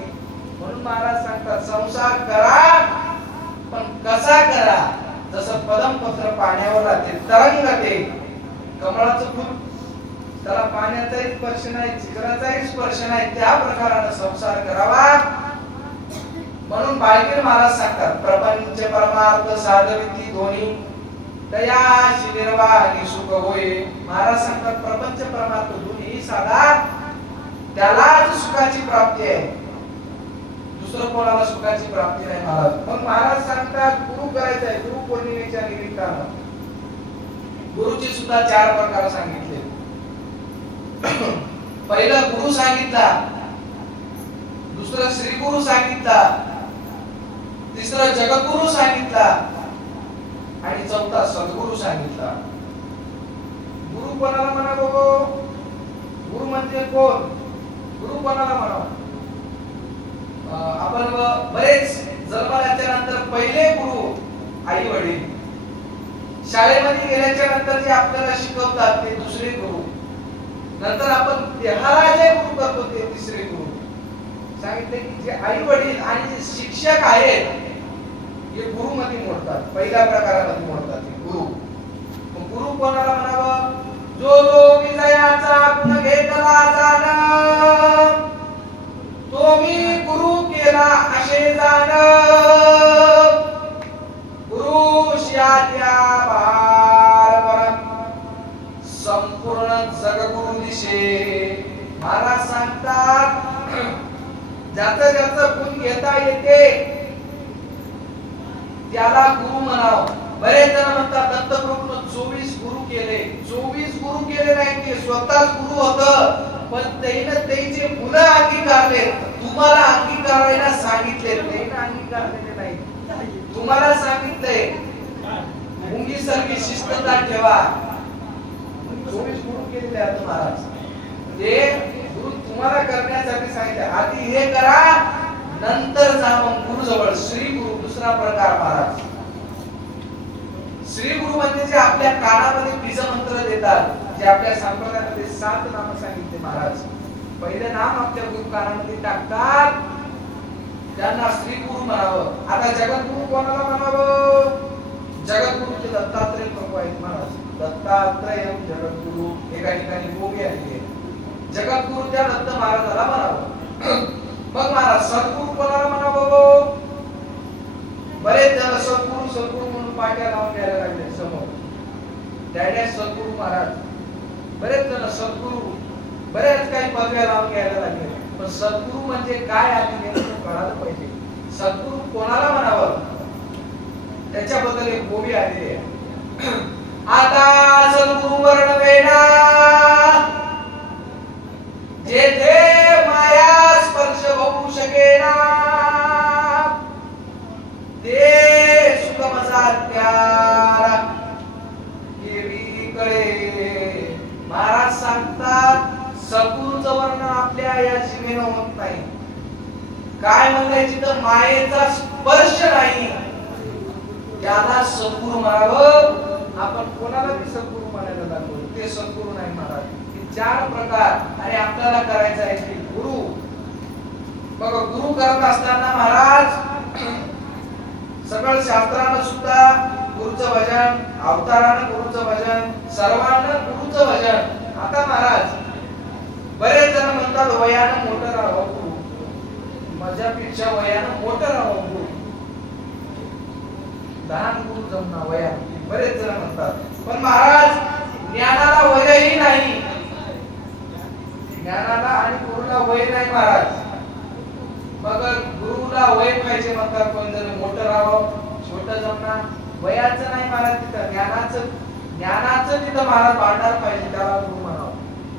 म्हणून महाराज सांगतात संसार करा पण कसा करा. जसं पदमपत्र पाण्यावर राहते तरंगते. कमळाचं फूल त्याला पाण्याचाही स्पर्श नाही चिखलाचाही स्पर्श नाही त्या प्रकाराने संसार करावा. म्हणून बाळगीर महाराज सांगतात प्रपंच परमार्थ साधविती दोन्ही तयाशी निर्वाणी सुख होय. महाराज सांगतात प्रपंच परमार्थ दोन्ही साधा त्यालाच सुखाची प्राप्ती आहे. दुसरं कोणाला सुखाची प्राप्ती नाही महाराज. मग महाराज सांगतात गुरु करायचा आहे. गुरु पौर्णिमेच्या निमित्तानं गुरुची सुद्धा 4 प्रकार सांगितले. पहिला गुरु सांगितला, दुसरा श्री गुरु सांगितला, तिसरा जगद्गुरु सांगितला आणि चौथा सद्गुरु सांगितला. गुरु कोणाला म्हणा बघो. गुरु म्हणजे कोण. गुरु कोणाला म्हणावं. आपण बरेच जन्माच्या नंतर पहिले गुरु आई वडील. शाळेमध्ये गेल्याच्या नंतर जे आपल्याला शिकवतात ते दुसरे गुरु. नंतर आपण देहाला जे गुरु करतो ते तिसरे गुरु. सांगितले की जे आई वडील आणि जे शिक्षक आहेत हे गुरुमध्ये मोडतात. पहिल्या प्रकारामध्ये मोडतात हे गुरु. गुरु कोणाला म्हणावं? जो जो विजयाचा गुण घेतला जाण, तो मी गुरु केला असे जाण. गुरु शियाच्या भार संपूर्ण जगगुरु दिशे. महाराज सांगतात ज्याचं ज्याचं गुण घेता येते त्याला गुरु म्हणावं. बरेच जण म्हणतात दत्तप्रभूने 24 गुरु केले. 24 गुरु केले नाही, ते स्वतःच गुरु होतं, पण त्याने त्याचे गुण अंगीकारले. तुम्हाला अंगीकारायला सांगितले, त्याने अंगीकारलेले नाही. तुम्हाला सांगितलंय मुंगीसारखी शिस्तता ठेवा. 24 गुरु केलेले आहेत महाराज. ते गुरु तुम्हाला करण्यासाठी सांगितले. आधी हे करा, नंतर जा मग गुरु जवळ. श्री गुरु दुसरा प्रकार महाराज. श्री गुरु म्हणजे जे आपल्या कानामध्ये बीज मंत्र देतात, जे आपल्या संप्रदायामध्ये 7 नाम सांगितले महाराज. पहिले नाम आपल्या गुरु कानामध्ये टाकतात, त्यांना श्री गुरु म्हणावं. आता जगद्गुरु कोणाला म्हणावं? जगद्गुरुचे दत्तात्रय प्रभू आहेत महाराज. दत्तात्रय जगद्गुरु. एका ठिकाणी गोबी आहे. जगद्गुरु त्या दत्त महाराजाला म्हणावं. मग महाराज सद्गुरु कोणाला म्हणावं? बरेच जण सद्गुरु सद्गुरु म्हणून पाट्या लावून द्यायला लागले समोर. त्याने सद्गुरु महाराज. बरेच जण सद्गुरु बरेच काही पदव्या लावून घ्यायला लागले. पण सद्गुरु म्हणजे काय आधी नेमकं कळायला पाहिजे. सद्गुरु कोणाला म्हणावं त्याच्याबद्दल एक गोबी आलेली आहे. आता सद्गुरु वर्णवेना जेथे माया स्पर्श होऊ शकेना, ते सुखम साध्याला केवी कळे. महाराज सांगतात सद्गुरूचं वर्णन आपल्या या जीवेनं होत नाही. काय म्हणलंय? जिथं मायेचा स्पर्श नाही त्याला सद्गुरू म्हणावं. आपण कोणाला बी सद्गुरू म्हणायला लागलो, ते सद्गुरू नाही महाराज. हे 4 प्रकार आणि आपल्याला करायचं आहे की गुरु. बघा गुरु करत असताना महाराज सगळं शास्त्रानं सुद्धा गुरुचं भजन, अवतारानं गुरुचं भजन, सर्वांना गुरुचं भजन. आता महाराज बरेच जण म्हणतात वयानं मोठं राहावं गुरु, माझ्यापेक्षा वयानं मोठं राहावं गुरु, लहान गुरु जमना वया. बरेच जण म्हणतात. पण महाराज ज्ञानाला वयही नाही. ज्ञानाला आणि गुरुला वय नाही महाराज. मग गुरुला वय पाहिजे म्हणतात. कोण जण मोठं राहावं, छोटं जमना. वयाचं नाही महाराज. तिथं ज्ञानाचं तिथं महाराज भांडार पाहिजे, त्याला गुरु म्हणावं.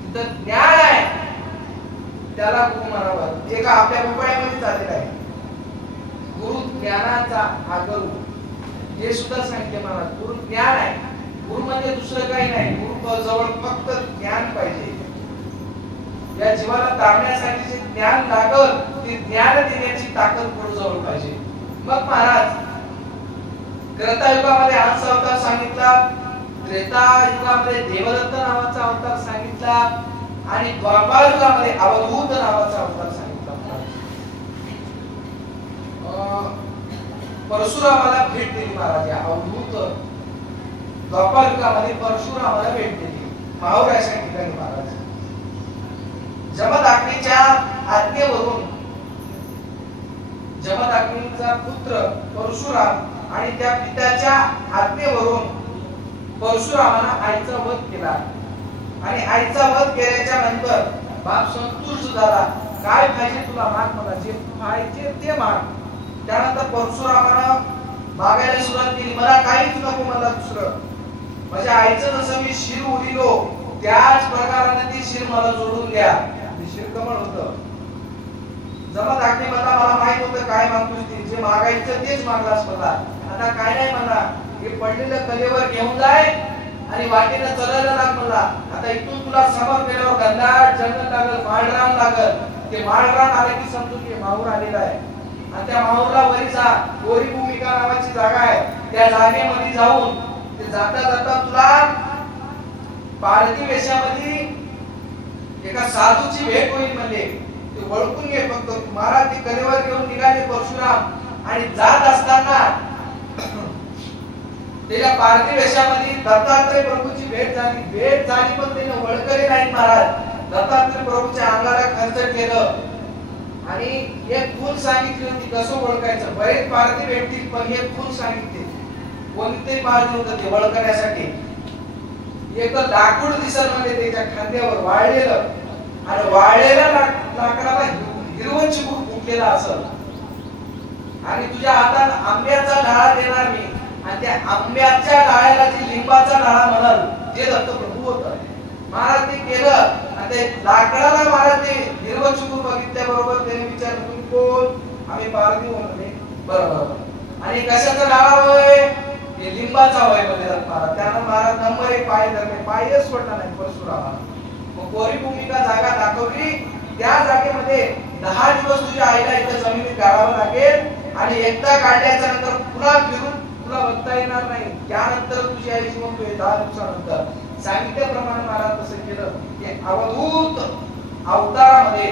तिथं ज्ञान आहे त्याला गुरु म्हणावं. एका आपल्या उपायामध्ये चाललेलं आहे गुरु ज्ञानाचा हा गुरु. हे सुद्धा सांगितले महाराज. गुरु ज्ञान आहे. गुरु म्हणजे दुसरं काही नाही. गुरु जवळ फक्त ज्ञान पाहिजे. या जीवाला तारण्यासाठी जे ज्ञान लागल ते ज्ञान देण्याची ताकद गुरु जवळ पाहिजे. मग महाराज त्रेतायुगामध्ये हंस अवतार सांगितला, त्रेतायुगामध्ये देवदत्त नावाचा अवतार सांगितला आणि द्वापार युगामध्ये अवधूत नावाचा अवतार सांगितला. परशुरामाला भेट दिली महाराज. अवधूत द्वापार युगामध्ये परशुरामाला भेट दिली माहूर अशा ठिकाणी महाराज. जमदग्नीच्या आज्ञेवरून जमदग्नीचा पुत्र परशुराम आणि त्या पित्याच्या आज्ञेवरून परशुरामाने आईचा वध केला. आणि आईचा वध केल्याच्या नंतर बाप संतुष्ट झाला. काय पाहिजे तुला माग, मला जे पाहिजे ते माग. त्यानंतर परशुरामाने मागायला सुरुवात केली. मला काहीच नको, मला दुसरं. माझ्या आईचं जसं मी शिर उडीलो त्याच प्रकाराने ती शिर मला जोडून द्या. शिर कमळ होतं. जमदग्नी म्हणला मला माहित होतं काय मागतोस ते, जे मागायचं तेच मागलास मला. आता काय नाही म्हणला, हे पडलेलं कलेवर घेऊन जाय आणि वाटेनं चलायला लाग म्हणला. आता इथून तुला समोर गेल्यावर गंधाट जंगल लागल, माळरान लागल. ते माळरान आले की समजून घे माहूर आलेला आहे. आणि त्या माहूरला वरी जा. गोरी भूमिका नावाची जागा आहे. त्या जागेमध्ये जाऊन ते जाता जाता तुला पारधी वेशामध्ये एका साधूची भेट होईल. म्हणजे ते ओळखून घे फक्त. महाराज ते कलेवर घेऊन निघाले परशुराम आणि जात असताना त्याच्या पारधी वेशामध्ये दत्तात्रय प्रभूची भेट झाली पण त्याने ओळखले नाही महाराज. दत्तात्रय प्रभूच्या अंगाला खर्च केलं आणि एक खूण सांगितली होती कसं ओळखायचं. बरेच पारधी भेटतील पण एक खूण सांगितली कोणते पारधी होतं ते ओळखण्यासाठी. एक लाकूड दिसत म्हणजे त्याच्या खांद्यावर वाळलेलं आणि वाळलेल्या लाकडाला हिरवं चिबूक फुटलेला असं आणि तुझ्या हातात आंब्याचा डाळा देणार मी आणि त्या आंब्याच्या डाळ्याला जी लिंबाचा डाळा म्हणाल जे दत्त प्रभू होतं. महाराज ते केलं आणि ते लाकडाला महाराज ते हिरवं चिबूक बघितल्याबरोबर त्याने विचारलं तुम्ही कोण? आम्ही पारधी म्हणले. बरोबर. आणि कशाचा डाळा होय? हे लिंबाचा होय म्हणजे महाराज. त्यानं महाराज नंबर 1 पाय धरले. पायच सोडला नाही परशुरामाला. मग कोरी भूमिका जागा दाखवली. त्या जागेमध्ये 10 दिवस तुझ्या आईला इथं जमिनीत गाळावं लागेल आणि एकदा काढल्याच्या नंतर पुन्हा फिरून तुला बघता येणार नाही. त्यानंतर तुझी आई जिवंत होईल 10 दिवसानंतर. सांगितल्याप्रमाणे महाराज तसं केलं की अवधूत अवतारामध्ये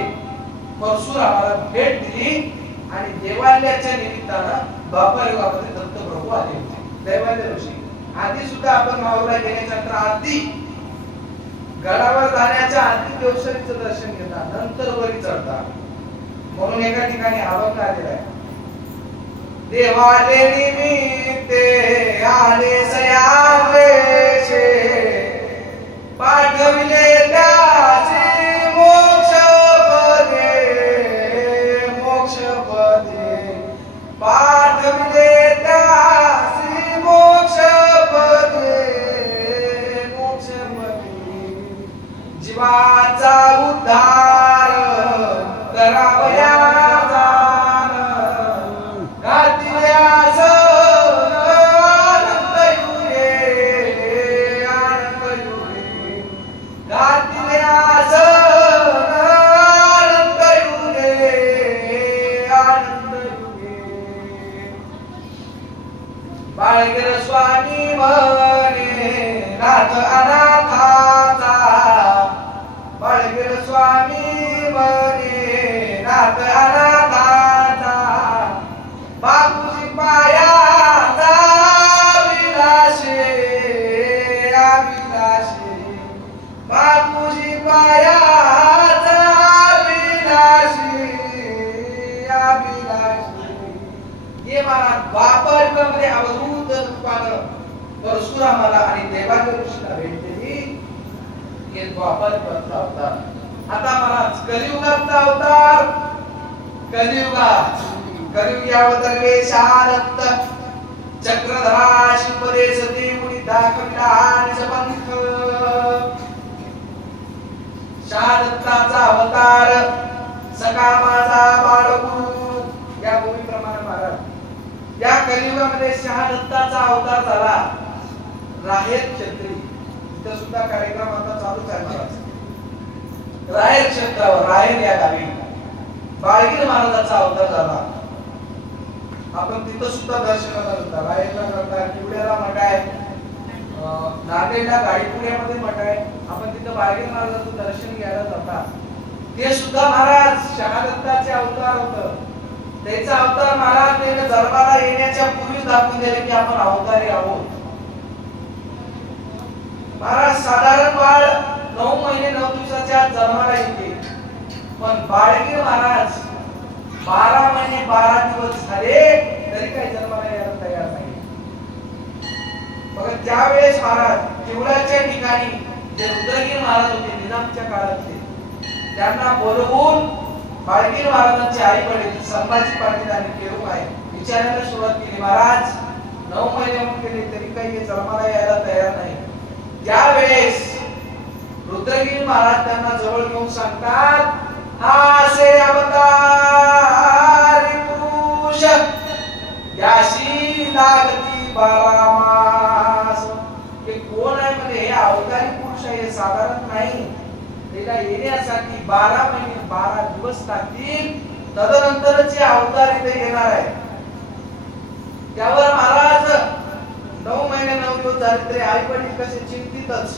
परशुरामाला भेट दिली आणि देवालयाच्या निमित्तानं द्वापर युगामध्ये दत्त प्रभू आले होते. दैवालय ऋषी आधी सुद्धा आपण माऊरला गेल्याच्या नंतर आधी गडावर जाण्याच्या आधी देवसरीचं दर्शन घेतात नंतर वरी चढतात. म्हणून एका ठिकाणी अभंग आलेला आहे. देवाले निमित्ते आले सयावेशे पाठविले त्याचे मोक्ष पदे पाठविले त्याचे मोक्ष पदे जीवाचा उद्धार करावया जाण घातिल्या सण आनंद युगे घातिल्या सण आनंद युगे बाळगेर स्वामी म्हणे नाथ अनाथाचा बाळगेर स्वामी म्हणे नाथ अनाथाचा बापूजी पायाचा विलाशे अभिलाषे बापूजी पायाचा विलाशे अभिलाषे. हे मला द्वापरयुगामध्ये अवधूत रूपानं परशुरामाला आणि देवालय ऋषीला भेट दिली. हे द्वापरयुगातला अवतार. आता महाराज कलियुगातला अवतार. कलियुगी अवतरले शारद चक्रधरा शिवपदे सदेवुनी दाखविला निजपंथ. शारदाचा अवतार सकामाचा बाळगुरु या भूमीप्रमाणे महाराज या कलियुगामध्ये शहादत्ताचा अवतार झाला. राहेर क्षत्री इथं सुद्धा कार्यक्रम आता चालूच आहे महाराज. राहेर क्षेत्रावर राहेर या गावी बाळगीर महाराजाचा अवतार झाला. आपण तिथं सुद्धा दर्शनाला जाता. राहेरला जाता, किवड्याला मठ आहे, नांदेडला गाडीपुण्यामध्ये मठ आहे. आपण तिथं बाळगीर महाराजाचं दर्शन घ्यायला जाता. ते सुद्धा महाराज शहादत्ताचे अवतार होतं. त्याचा अवतार महाराज त्याने जन्माला येण्याच्या पूर्वीच दाखवून दिले की आपण अवतारी आहोत. महाराज साधारण बाळ 9 महिने 9 दिवसाच्या जन्माला येते पण बाळगीर महाराज 12 महिने 12 दिवस झाले तरी काही जन्माला यायला तयार नाही. बघा त्यावेळेस महाराज किवड्याच्या ठिकाणी जे रुद्रगीर महाराज होते निजामच्या काळातले त्यांना बोलवून बाळगीर महाराजांचे आई वडील संभाजी पाटील आणि केरुबाई विचारायला सुरुवात केली. महाराज 9 महिने होऊन गेले तरी काही जन्माला यायला तयार नाही. त्यावेळेस रुद्रगीर महाराज त्यांना जवळ घेऊन सांगतात हासे अवतारी पुरुष याशी लागती 12 मास. हे कोण आहे म्हणजे हे अवतारी पुरुष आहे, साधारण नाही. त्याला येण्यासाठी 12 महिने 12 दिवस लागतील. तदनंतरचे अवतार इथे येणार आहे. त्यावर महाराज 9 महिने 9 दिवस झाले तरी आई वडील कसे चिंतितच.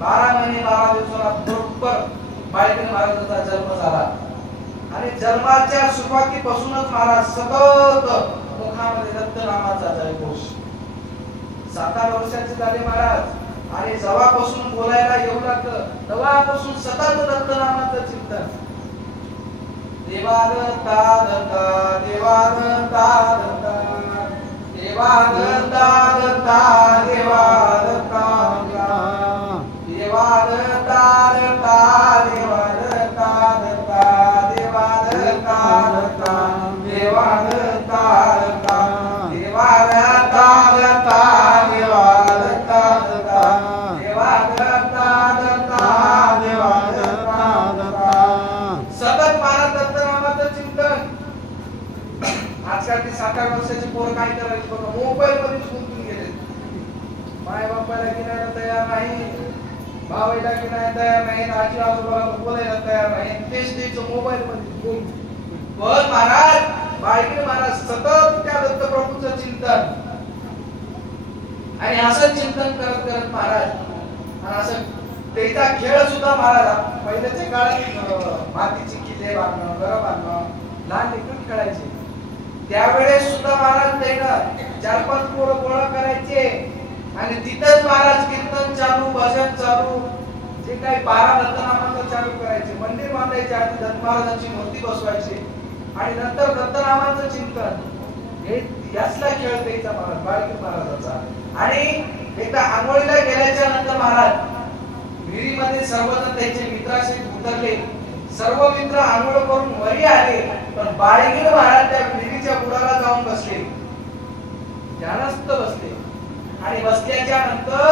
12 महिने 12 दिवसाला बरोबर बाळगीर महाराजांचा जन्म झाला आणि जन्माच्या सुरुवातीपासूनच महाराज सतत मुखामध्ये दत्त नामाचा जयघोष. 7 वर्षाचे झाले महाराज आणि जेव्हापासून बोलायला येऊ लागलं तेव्हापासून सतत दत्त नामाचं चिंतन. देवादत्ता दत्ता देवादत्ता दत्ता देवादत्ता दत्ता देवादत्ता देवादत्ता दत्ता देवादत्ता दत्ता देवादत्ता दत्ता देवादत्ता दत्ता देवादत्ता दत्ता देवादत्ता दत्ता देवादत्ता दत्ता देवादत्ता दत्ता. सतत महाराज दत्त नामाचं चिंतन. आजकाल ती 7-8 वर्षाची पोरं काय करायची बघा, मोबाईल मध्ये गुंतून गेले. माय बापाला घेण्याला तयार नाही, भावाला घेण्याला तयार नाही, आजी आजोबाला बोलायला तयार नाही, तेच मोबाईल मध्ये गुंत. पण महाराज बाळगीर महाराज सतत त्या दत्तप्रभूंचं चिंतन आणि असं चिंतन करत करत महाराज आणि असं त्याचा खेळ सुद्धा महाराज पहिल्याच्या काळात मातीचे किल्ले बांधणं, घर बांधणं, लहान लेकरं खेळायचे. त्यावेळेस सुद्धा महाराज त्यानं 4-5 पोरं गोळा करायचे आणि तिथंच महाराज कीर्तन चालू, भजन चालू, जे काही 12 दत्तनामाचं चालू करायचे. मंदिर बांधायचे आधी दत्त महाराजांची मूर्ती बसवायची आणि नंतर दत्तनामाचं चिंतन. हे यासला खेळ द्यायचा महाराज बाळगीर महाराजाचा. आणि एकदा आंघोळीला गेल्याच्या नंतर महाराज विहिरीमध्ये सर्वजण त्यांचे मित्राशी उतरले. सर्व मित्र आंघोळ करून वरी आले, पण बाळगीर महाराज त्या विहिरीच्या बुडाला जाऊन बसले, ध्यानस्थ बसले. आणि बसल्याच्या नंतर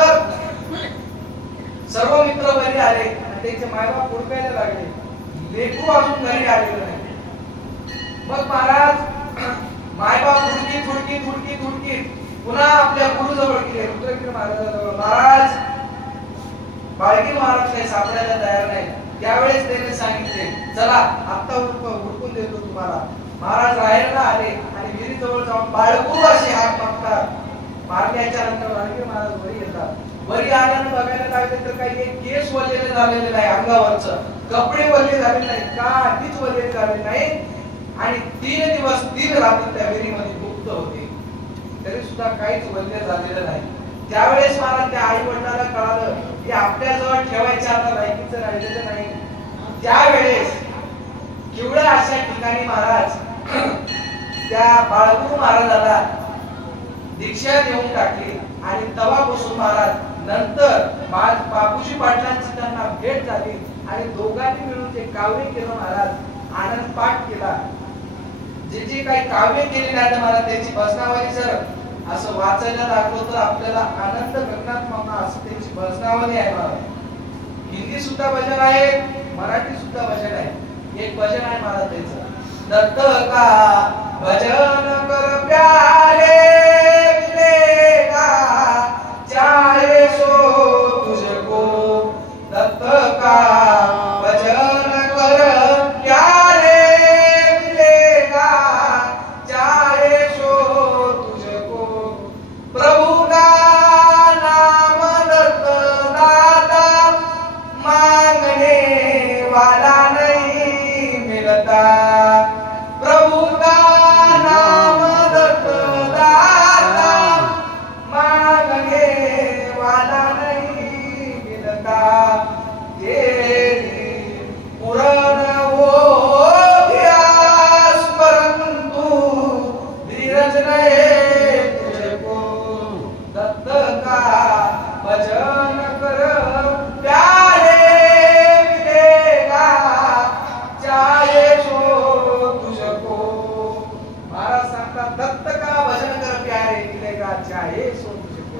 सर्व मित्र वरी आले आणि त्यांचे मायबाप हुडकायला लागले. लेकरू अजून घरी आलेलं नाही. मग महाराज मायबाप हुडकीत पुन्हा आपल्या गुरुजवळ गेले, रुद्रगिरी महाराजाजवळ. महाराज बाळगीर महाराज काही सापडायला तयार नाही. त्यावेळेस त्याने सांगितले, चला आता हुडकून देतो तुम्हाला. महाराज राहायला आले आणि विहिरीजवळ जाऊन बाळगू असे हात मागतात. मारल्याच्या नंतर बाळगीर महाराज वरी येतात. वरी आल्यानं बघायला लागले तर काही एक केस वळलेले झालेले नाही, अंगावरचं कपडे वळले झालेले नाही, काहीच वळलेले झाले नाही. आणि 3 दिवस 3 रात्री त्या विहिरीमध्ये गुप्त होते, तरी सुद्धा काहीच वळले झालेलं नाही. त्यावेळेस महाराज त्या आई वडिलांना कळालं की आपल्याजवळ ठेवायचं आता लायकीचं राहिलेलं नाही. त्यावेळेस केवढ्या अशा ठिकाणी महाराज त्या बाळगुरू महाराजाला दीक्षा देऊन टाकली. आणि तेव्हापासून महाराज नंतर बापूजी पाटलांची त्यांना भेट झाली आणि दोघांनी मिळून ते काव्य केलं. महाराज आनंद पाठ केला. जे काही काव्य केलेले आहेत महाराज त्याची भजनावली जर असं वाचायला लागलो तर आपल्याला आनंद गगनात मावणार असं त्यांची भजनावली आहे महाराज. हिंदी सुद्धा भजन आहे, मराठी सुद्धा भजन आहे. एक भजन आहे महाराज त्याचं, दत्त का भजन कर प्यारे मिलेगा चाहे सो तुझको. दत्त का भजन कर प्यारे मिलेगा चाहे सो तुझको. प्रभु का नाम दत्त दाता मांगने वाला नहीं मिलता. प्रभु का नाम दत्त दाता मांगने वाला नहीं मिलता. तेरी पूर्ण हो व्यास परंतु धीरज नहीं तुझको. दत्त का भजन कर प्यारे मिलेगा चाहे सो तुझको. महाराज सांगतात दत्त का भजन कर प्यारे मिलेगा चाहे सो तुझको.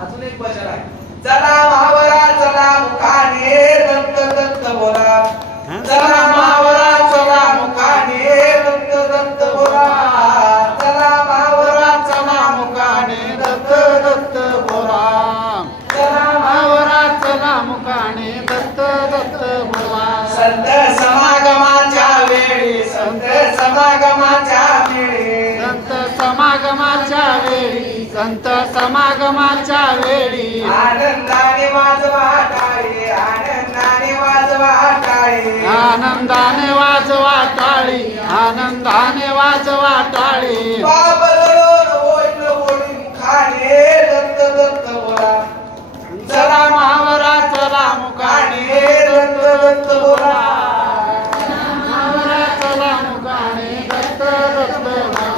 अजून एक भजन आहे, चला महावरा चला मुखाने दत्त दत्त बोला. चला महावरा चला मुखाने दत्त दत्त बोला. चला महावरा चला मुखाने दत्त दत्त बोला. चला महावरा चला मुखाने दत्त दत्त बोला. संत समागमाच्या वेळी, संत समागमाच्या वेळी, संत समागमाच्या वेळी, संत समागमाच्या वेळी आनंदाने वाजवा टाळे, आनंदाने वाजवा टाळे. टाळे आनंदाने वाजवा टाळी आनंदाने वाजवा टाळी बाबलोन होईल होईल मुखाने दत्त दत्त बोला चला महावरा चला मुकाने दत्त दत्त बोला महावरा चला मुकाने दत्त दत्त बोला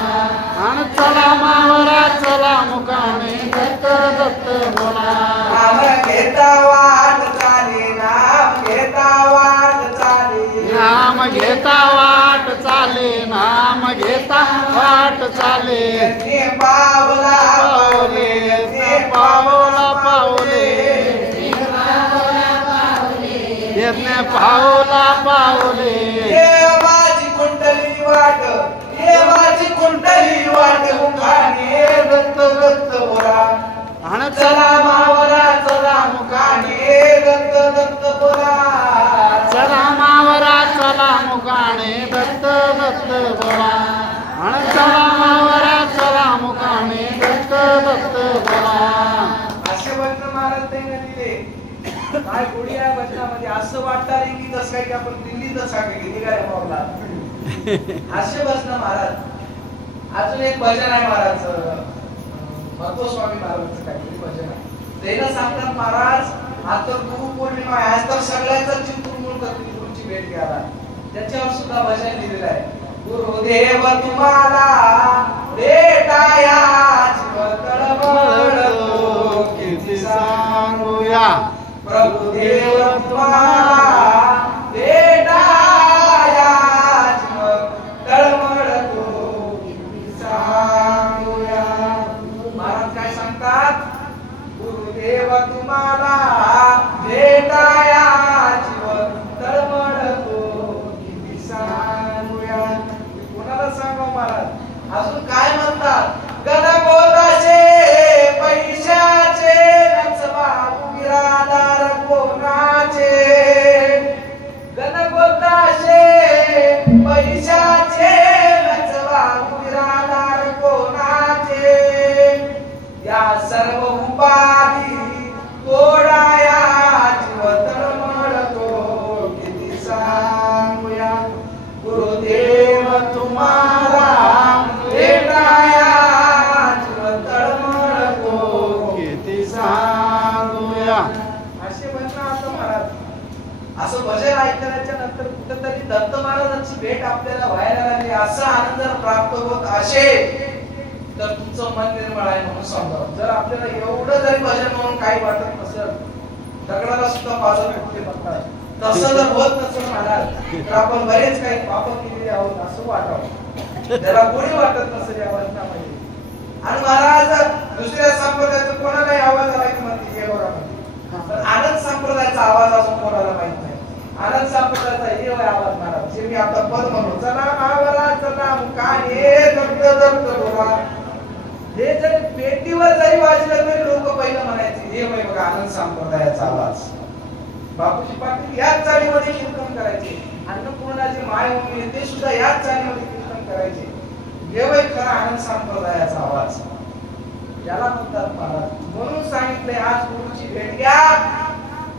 आणि चला महावरा चला मुकाने दत्त दत्त बोला नाम घेता वाट चाले नाम घेता वाट चाले नाम घेता वाट चाले नाम घेता वाट चाले ते पावला पावले ते पावला पावले येतने पावला पावले देवाची कुंडली वाट देवाची कुंडली वाट मुखाने दत्त दत्त बोला आणि चला मावरा चला मुखाने दत्त दत्त बोला चला मावरा चला मुकाने दत्त दत्त बोला आणि चला मावरा चला मुकाने दत्त दत्त बोला असे वचन महाराज त्यांनी दिले काय कोणी या वचनामध्ये असं वाटतं की जसं काही आपण दिल्लीतच सांगितले निघाले मावला असे वचन महाराज अजून एक भजन आहे महाराज भरतो स्वामी महाराजांचं काहीतरी भजन आहे त्यानं सांगतात महाराज आता गुरु पौर्णिमा आहे आज तर सगळ्यांचा चिंतून करतील गुरुची भेट घ्यायला त्याच्यावर सुद्धा भजन लिहिलेलं आहे गुरुदेव तुम्हाला भेटाया तळमळतो किती सांगूया प्रभुदेव तुम्हाला भेटाया तळमळतो किती सांगूया महाराज काय सांगतात गुरुदेव तुम्हाला भेटाया तळमळतो किती सांगूया कोणाला सांगा महाराज अजून काय म्हणतात गणगोताचे पैशाचे नचवा बिरादार कोणाचे गणगोताचे पैशाचे नचवा बिरादार कोणाचे या सर्व उपाधी तोडाया जीव तळमळतो किती सांगूया गुरुदेव तुम्हाला भेटाया जीव तळमळतो किती सांगूया असे म्हणणं आता महाराज असं भजन ऐकण्याच्या नंतर कुठेतरी दत्त महाराजांची भेट आपल्याला व्हायला लागली असा आनंद जर प्राप्त होत असेल तर तुमचं मन निर्मळ आहे म्हणून समजा जर आपल्याला एवढं जरी भजन म्हणून काही वाटत नसेल दगडाला सुद्धा पाजर भेटते म्हणतात तसं जर होत नसेल महाराज तर आपण बरेच काही पाप केलेले आहोत असं वाटावं त्याला कोणी वाटत नसेल या वचनामध्ये आणि महाराज दुसऱ्या संप्रदायाचा कोणालाही आवाज आला की म्हणते हे बघा पण आनंद संप्रदायाचा आवाज असून कोणाला माहित नाही आनंद संप्रदायाचा हे आवाज महाराज जे मी आता पद म्हणलो चला महावरा चला मुकाने दत्त दत्त बोला हे जर पेटीवर जरी वाजलं तरी लोक पहिलं म्हणायचे हे बाई बघा आनंद संप्रदायाचा आवाज बापूजी पाटील याच चालीमध्ये कीर्तन करायचे अन्नपूर्णाची माय होती ते सुद्धा याच चालीमध्ये कीर्तन करायचे हे बाई खरा आनंद संप्रदायाचा आवाज याला म्हणतात महाराज म्हणून सांगितले आज गुरुची भेट घ्या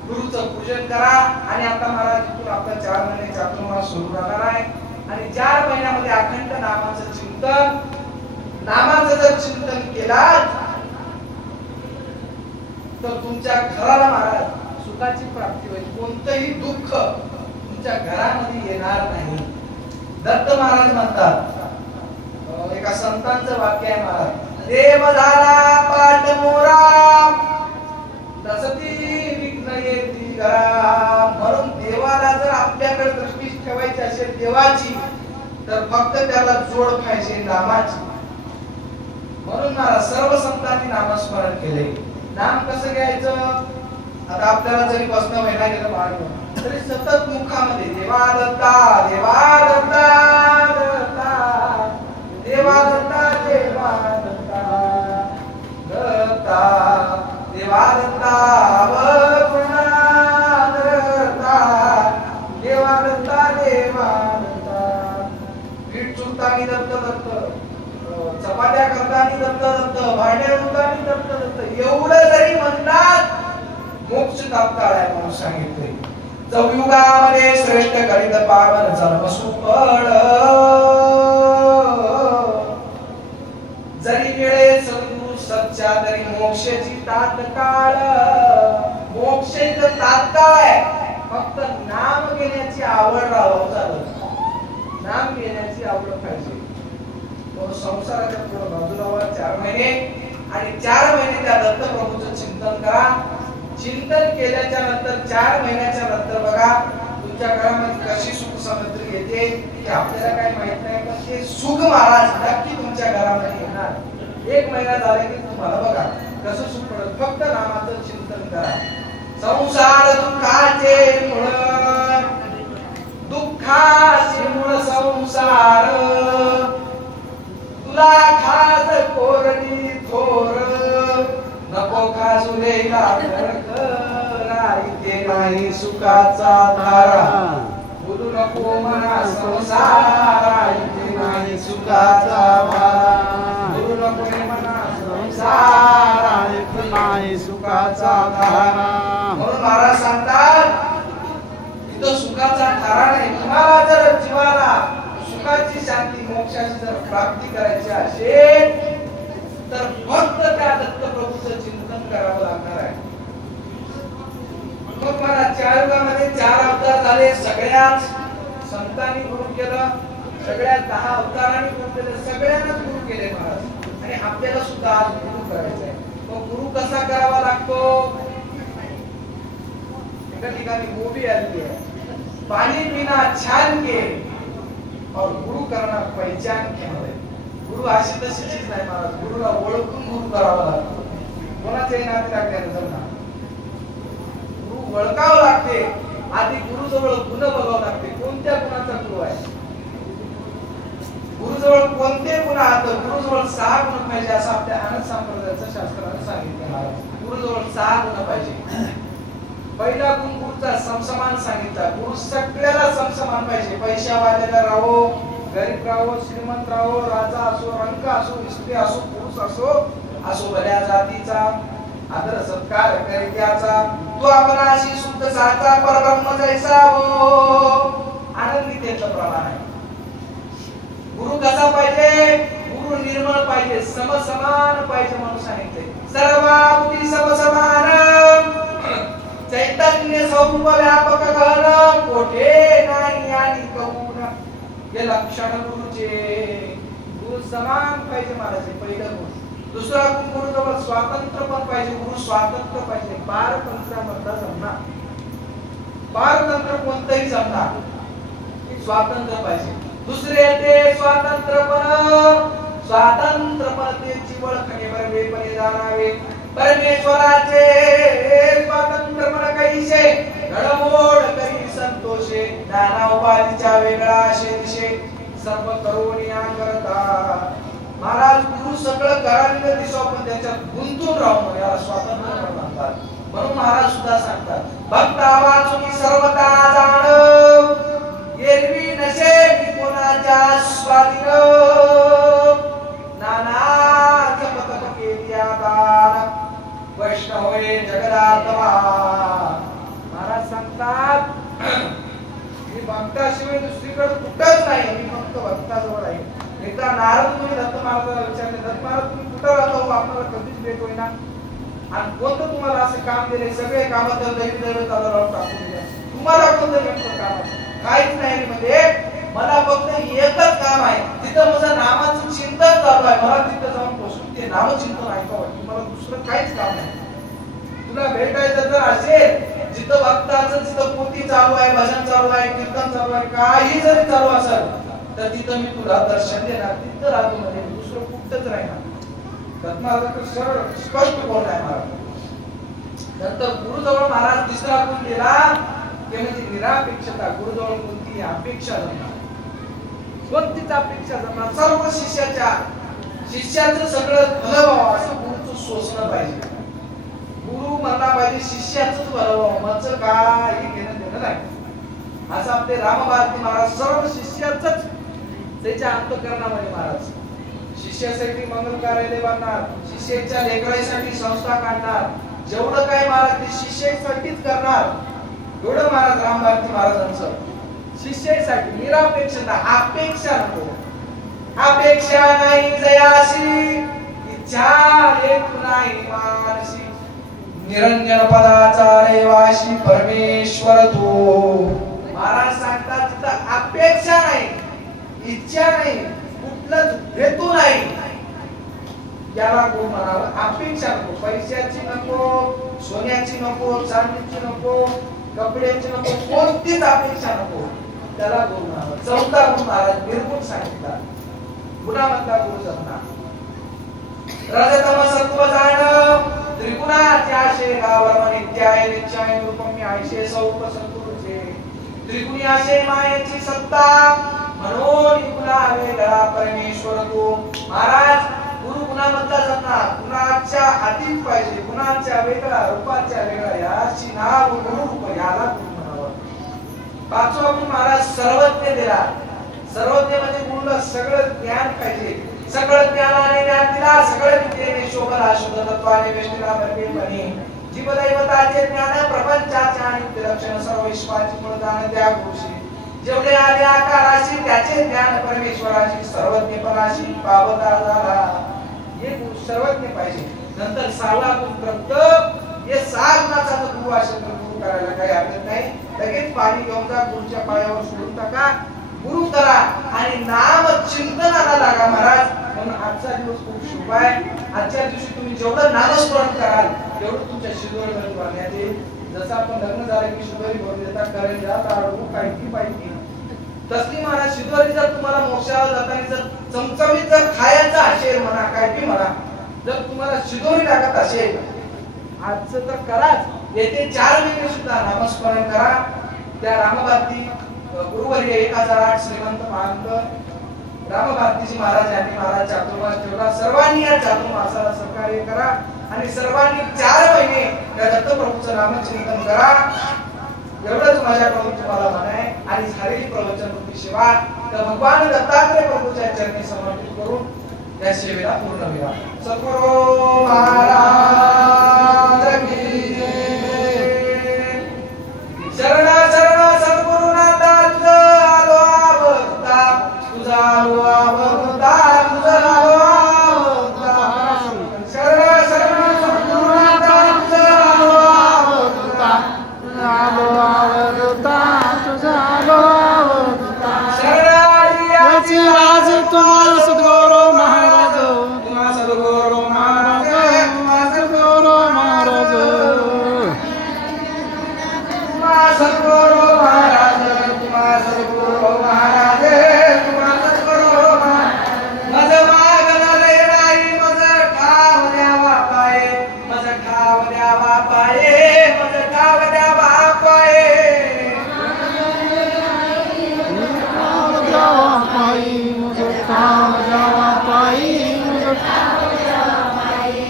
गुरुचं पूजन करा आणि आता महाराज इथून आपला 4 महिने चातुर्मास सुरू राहणार आहे आणि 4 महिन्यामध्ये अखंड नामाचं चिंतन नामाचं जर चिंतन केला तर तुमच्या घराला महाराज सुखाची प्राप्ती होईल कोणतंही दुःख तुमच्या घरामध्ये येणार नाही दत्त महाराज म्हणतात एका संतांचं वाक्य आहे महाराज देव झाला पाठ मोरा नसती विघ्न येती घरा म्हणून देवाला जर आपल्याकडे दृष्टी ठेवायची असेल देवाची तर फक्त त्याला जोड पाहिजे नामाची म्हणून महाराज सर्व संतांनी नामस्मरण केले नाम कसं घ्यायचं आता आपल्याला जरी बसणं व्हायला गेलं बाळ तरी सतत मुखामध्ये देवा दत्ता देवा दत्ता दत्ता देवा दत्ता देवा दत्ता दत्ता देवा दत्ता वपुना दत्ता देवा दत्ता देवा दत्ता पीठ चुरतानी दत्त दत्त चपात्या करतानी दत्त दत्त भांड्या धुतानी दत्त दत्त एवढं जरी म्हणतात मोक्ष तात्काळ आहे म्हणून सांगितले चौयुगामध्ये श्रेष्ठ करीत पावन जन्म सुफळ जरी मिळे सद्गुरु सच्चा तरी मोक्षाची तात्काळ मोक्षाचं तात्काळ आहे फक्त नाम घेण्याची आवड राहावं चालत नाम घेण्याची आवड पाहिजे तो संसाराच्या पुढे बाजूला वर 4 महिने आणि 4 महिने त्या दत्तप्रभूचं चिंतन करा चिंतन केल्याच्या नंतर 4 महिन्याच्या नंतर बघा तुमच्या घरामध्ये कशी सुख समृद्धी येते हे आपल्याला काही माहित नाही पण ते सुख महाराज नक्की तुमच्या घरामध्ये येणार 1 महिना झाला की तुम्हाला बघा कसं सुख पडत फक्त नामाचं चिंतन करा संसार दुःखाचे मूळ दुःखाचे मूळ संसार तुला खास कोरडी थोर नको खाजुले इथे नाही सुखाचा धारा बोलू नको मना संसार इथे नाही सुखाचा धारा बोलू नको मना संसार इथे नाही सुखाचा धारा म्हणून महाराज सांगतात इथं सुखाचा धारा नाही तुम्हाला जर जीवाला सुखाची शांती मोक्षाची जर प्राप्ती करायची असेल तर फक्त त्या दत्तप्रभूचं चिंतन करावं लागणार आहे मग मला 4 युगामध्ये 4 अवतार झाले सगळ्याच संतांनी गुरु केलं सगळ्या 10 अवतारांनी गुरु केले सगळ्यांनाच गुरु केले महाराज आणि आपल्याला सुद्धा आज गुरु करायचा आहे मग गुरु कसा करावा लागतो एका ठिकाणी मूवी आली आहे पाणी पिना छान के और गुरु करना पहचान के मध्ये गुरु अशी तशी चीज नाही महाराज गुरुला ओळखून गुरु करावा लागतो कोणाच्याही नाते लागल्याने जमणार गुरु ओळखावं लागते आधी गुरु जवळ गुण बघावं लागते कोणत्या गुणाचा गुरु आहे गुरु जवळ कोणते गुण आहेत गुरु जवळ 6 गुण पाहिजे असं आपल्या आनंद संप्रदायाच्या शास्त्राने सांगितले महाराज गुरु जवळ 6 गुण पाहिजे पहिला गुण गुरुचा समसमान सांगितला गुरु सगळ्याला समसमान पाहिजे पैशावाल्याला राहो गरीब राहो श्रीमंत राहो राजा असो रंक असो स्त्री असो पुरुष असो भल्या जातीचा आदर सत्कार करित्याचा तो आपणाशी शुद्ध साचा परब्रह्म जैसा हो आनंदितेचं प्रमाण आहे गुरु कसा पाहिजे गुरु निर्मळ पाहिजे समसमान पाहिजे म्हणून सांगितले सर्वाभूती समसमान चैतन्य स्वरूप व्यापक घन कोठे नाही आणि कौन हे लक्षण गुरुचे गुरु समान पाहिजे महाराज पहिलं गुण दुसरा गुण गुरु जवळ स्वातंत्र्य पण पाहिजे गुरु स्वातंत्र्य पाहिजे पारतंत्र्यामधला जमणार पारतंत्र्य कोणतंही जमणार स्वातंत्र्य पाहिजे दुसरे ते स्वातंत्र्यपणाची ओळखणे बरबेपणे जाणावे परमेश्वराचे स्वातंत्र्यपण कैसे घडमोड करी संतोषे नाना उपाधीच्या वेगळा शेषे सर्व करुणी करता महाराज गुरु सगळं करायला दिसो पण त्याच्यात गुंतून राहून याला स्वातंत्र्य म्हणतात म्हणून महाराज सुद्धा सांगतात भक्ता वाचून सर्वता जाण एरवी नसे कोणाच्या स्वाधीन नाना जपत केल्या दान वैष्णवे जगदात्मा महाराज सांगतात मी भक्ताशिवाय दुसरीकडे कुठंच नाही मी फक्त भक्ताजवळ आहे एकदा नारद मुनी दत्त महाराजाला विचारले दत्त महाराज तुम्ही कुठं राहता आपल्याला कधीच भेट होईना आणि कोणतं तुम्हाला असं काम दिले सगळे कामात दैवत आलं टाकून दिले तुम्हाला कोणतं नेमकं काम आहे काहीच नाही म्हणजे मला फक्त एकच काम आहे तिथं माझं नामाचं चिंतन चालू आहे मला तिथं जाऊन बसून ते नामचिंतन ऐकावं वाटतं मला दुसरं काहीच काम नाही तुला भेटायचं जर असेल जिथं भक्ताचं जिथं पोथी चालू आहे भजन चालू आहे कीर्तन चालू आहे काही जरी चालू असेल तर तिथं मी तुला दर्शन देणार तिथं राहतो म्हणजे दुसरं कुठंच राहणार दत्तमार्गाचं सरळ स्पष्ट बोल आहे महाराज नंतर गुरुजवळ महाराज तिसरा गुण दिला ते म्हणजे निरापेक्षता गुरुजवळ कोणती अपेक्षा जमणार कोणतीच अपेक्षा जमणार सर्व शिष्याचं सगळं भलं व्हावं असं गुरुचं सोचणं पाहिजे गुरु म्हणला पाहिजे शिष्याचंच भलं व्हावं माझं काही घेणं देणं नाही असं आपले रामभारती महाराज सर्व शिष्याचंच त्याच्या अंतःकरणामध्ये महाराज शिष्यासाठी मंगल कार्यालय बांधणार शिष्याच्या लेकरासाठी संस्था काढणार जेवढं काय महाराज ते शिष्यासाठीच करणार एवढं महाराज रामभारती महाराजांचं शिष्यासाठी निरापेक्षता, अपेक्षा नको, अपेक्षा नाही जयाशी, इच्छा एक नाही मानसी, निरंजन पदाचा रहिवासी परमेश्वर तू. महाराज सांगतात तिथं अपेक्षा नाही, इच्छा नाही, कुठलंच हेतू नाही, याला कोण म्हणावं. अपेक्षा नको, पैशाची नको, सोन्याची नको, चांदीची नको, कपड्याची नको, कोणतीच अपेक्षा नको, त्याला कोण म्हणावं. चौथा गुण महाराज निर्गुण सांगितला. गुणामधला गुरु जपना, रजतम सत्व जाणं, त्रिगुणाच्या आशे गावर नित्याय नित्याय रूपमी आयशे सौप सत्पुरुषे, त्रिगुणी आशे मायेची सत्ता, म्हणून गुणा वेगळा परमेश्वर तू. महाराज गुरु गुणामधला जपना, गुणाच्या अतीत पाहिजे, गुणाच्या वेगळा, रूपाच्या वेगळा, याची नाव गुरु रूप, याला गुरु म्हणावं. पाचवा गुण महाराज सर्वज्ञ दिला. सर्वज्ञ म्हणजे गुरुला सगळं ज्ञान पाहिजे, सगळं ज्ञानाने ज्ञान दिला, सगळं विद्येने शोभला, शुद्ध तत्वाने वेष्टीला भरले म्हणे, जीवदैवताचे ज्ञान, प्रपंचाचे आणि लक्षण, सर्व विश्वाची मूळ जाण त्या गुरुशी, जेवढे आले आकाराशी त्याचे ज्ञान परमेश्वराची, सर्वज्ञपणाशी पावता झाला. हे गुरु सर्वज्ञ पाहिजे. नंतर सहावा गुण कर्तव्य, हे साधनाचा गुरु असेल तर गुरु करायला काही हरकत नाही. लगेच पाणी घेऊन जा, गुरुच्या पायावर सोडून टाका, गुरु करा आणि नाम चिंतनाला लागा महाराज. म्हणून आजचा दिवस खूप शुभ आहे. आजच्या दिवशी तुम्ही जेवढं नामस्मरण कराल तेवढं तुमच्या शिदोरीमध्ये भरण्यात येईल. जसं आपण लग्न झालं की शिदोरी भरून देतात, कारण जात आडू काही पाहिजे, तसली महाराज शिदोरी जर तुम्हाला मोक्षाला जाताना जर चमचमीत जर खायचं असेल म्हणा, काय बी म्हणा, जर तुम्हाला शिदोरी लागत असेल आजचं तर कराच. येते 4 महिने सुद्धा नामस्मरण करा. त्या रामभारती गुरुवर्य 1008 श्रीमंत महंत रामभारतीजी महाराज यांनी महाराज चातुर्मास ठेवला. सर्वांनी या चातुर्मासाला सहकार्य करा आणि सर्वांनी 4 महिने या दत्तप्रभूचं नामचिंतन करा. एवढंच माझ्याकडून तुम्हाला म्हणाय. आणि झालेली प्रवचन रूपी सेवा तर भगवान दत्तात्रय प्रभूच्या चरणी समर्पित करून या सेवेला पूर्ण करा. सद्गुरू महाराज की जय. शरण शरण सद्गुरुनाथा तुझं आलो आवडता, तुझा आलो आवडता, तुझा आलो आवडता. शरण शरण सद्गुरुनाथा तुझं आलो आवडता, तुझा आलो आवडता, तुझा आलो आवडता. याची आज तुम्हा सद्गुरू महाराज, तुम्हा सद्गुरू महाराज, सद्गुरू महाराज, तुम्हा सद्गुरू महाराज, तुम्हा सद्गुरू महाराज, तुम्हा सद्गुरू महाराज. मज मागणं लय नाही, मज ठाव द्यावा पाये, मज ठाव द्यावा पाये, मज ठाव द्यावा पाये. जावा पायी, मुझे ठाव जावा पायी, मुझे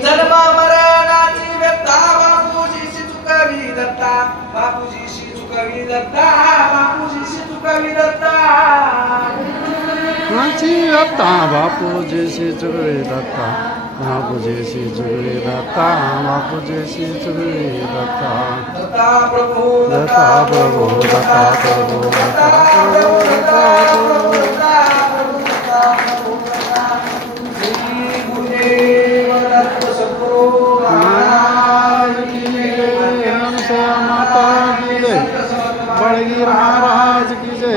जन्म मरणाची व्यथा बापूजीशी चुकवी दत्ता, बापूजीशी चुकवी दत्ता, बापूजीशी चुकवी दत्ता. माझी व्यथा बापूजीशी चुकवी दत्ता, बापूजीशी चुकवी दत्ता, बापूजीशी चुकवी दत्ता. दत्ता प्रभू, दत्ता प्रभू, दत्ता प्रभू, दत्ता प्रभू, दत्ता प्रभू. श्री गुरुदेव दत्त सद्गुरू महाराज की जय. माता की जय, बड़गीर महाराज की जय.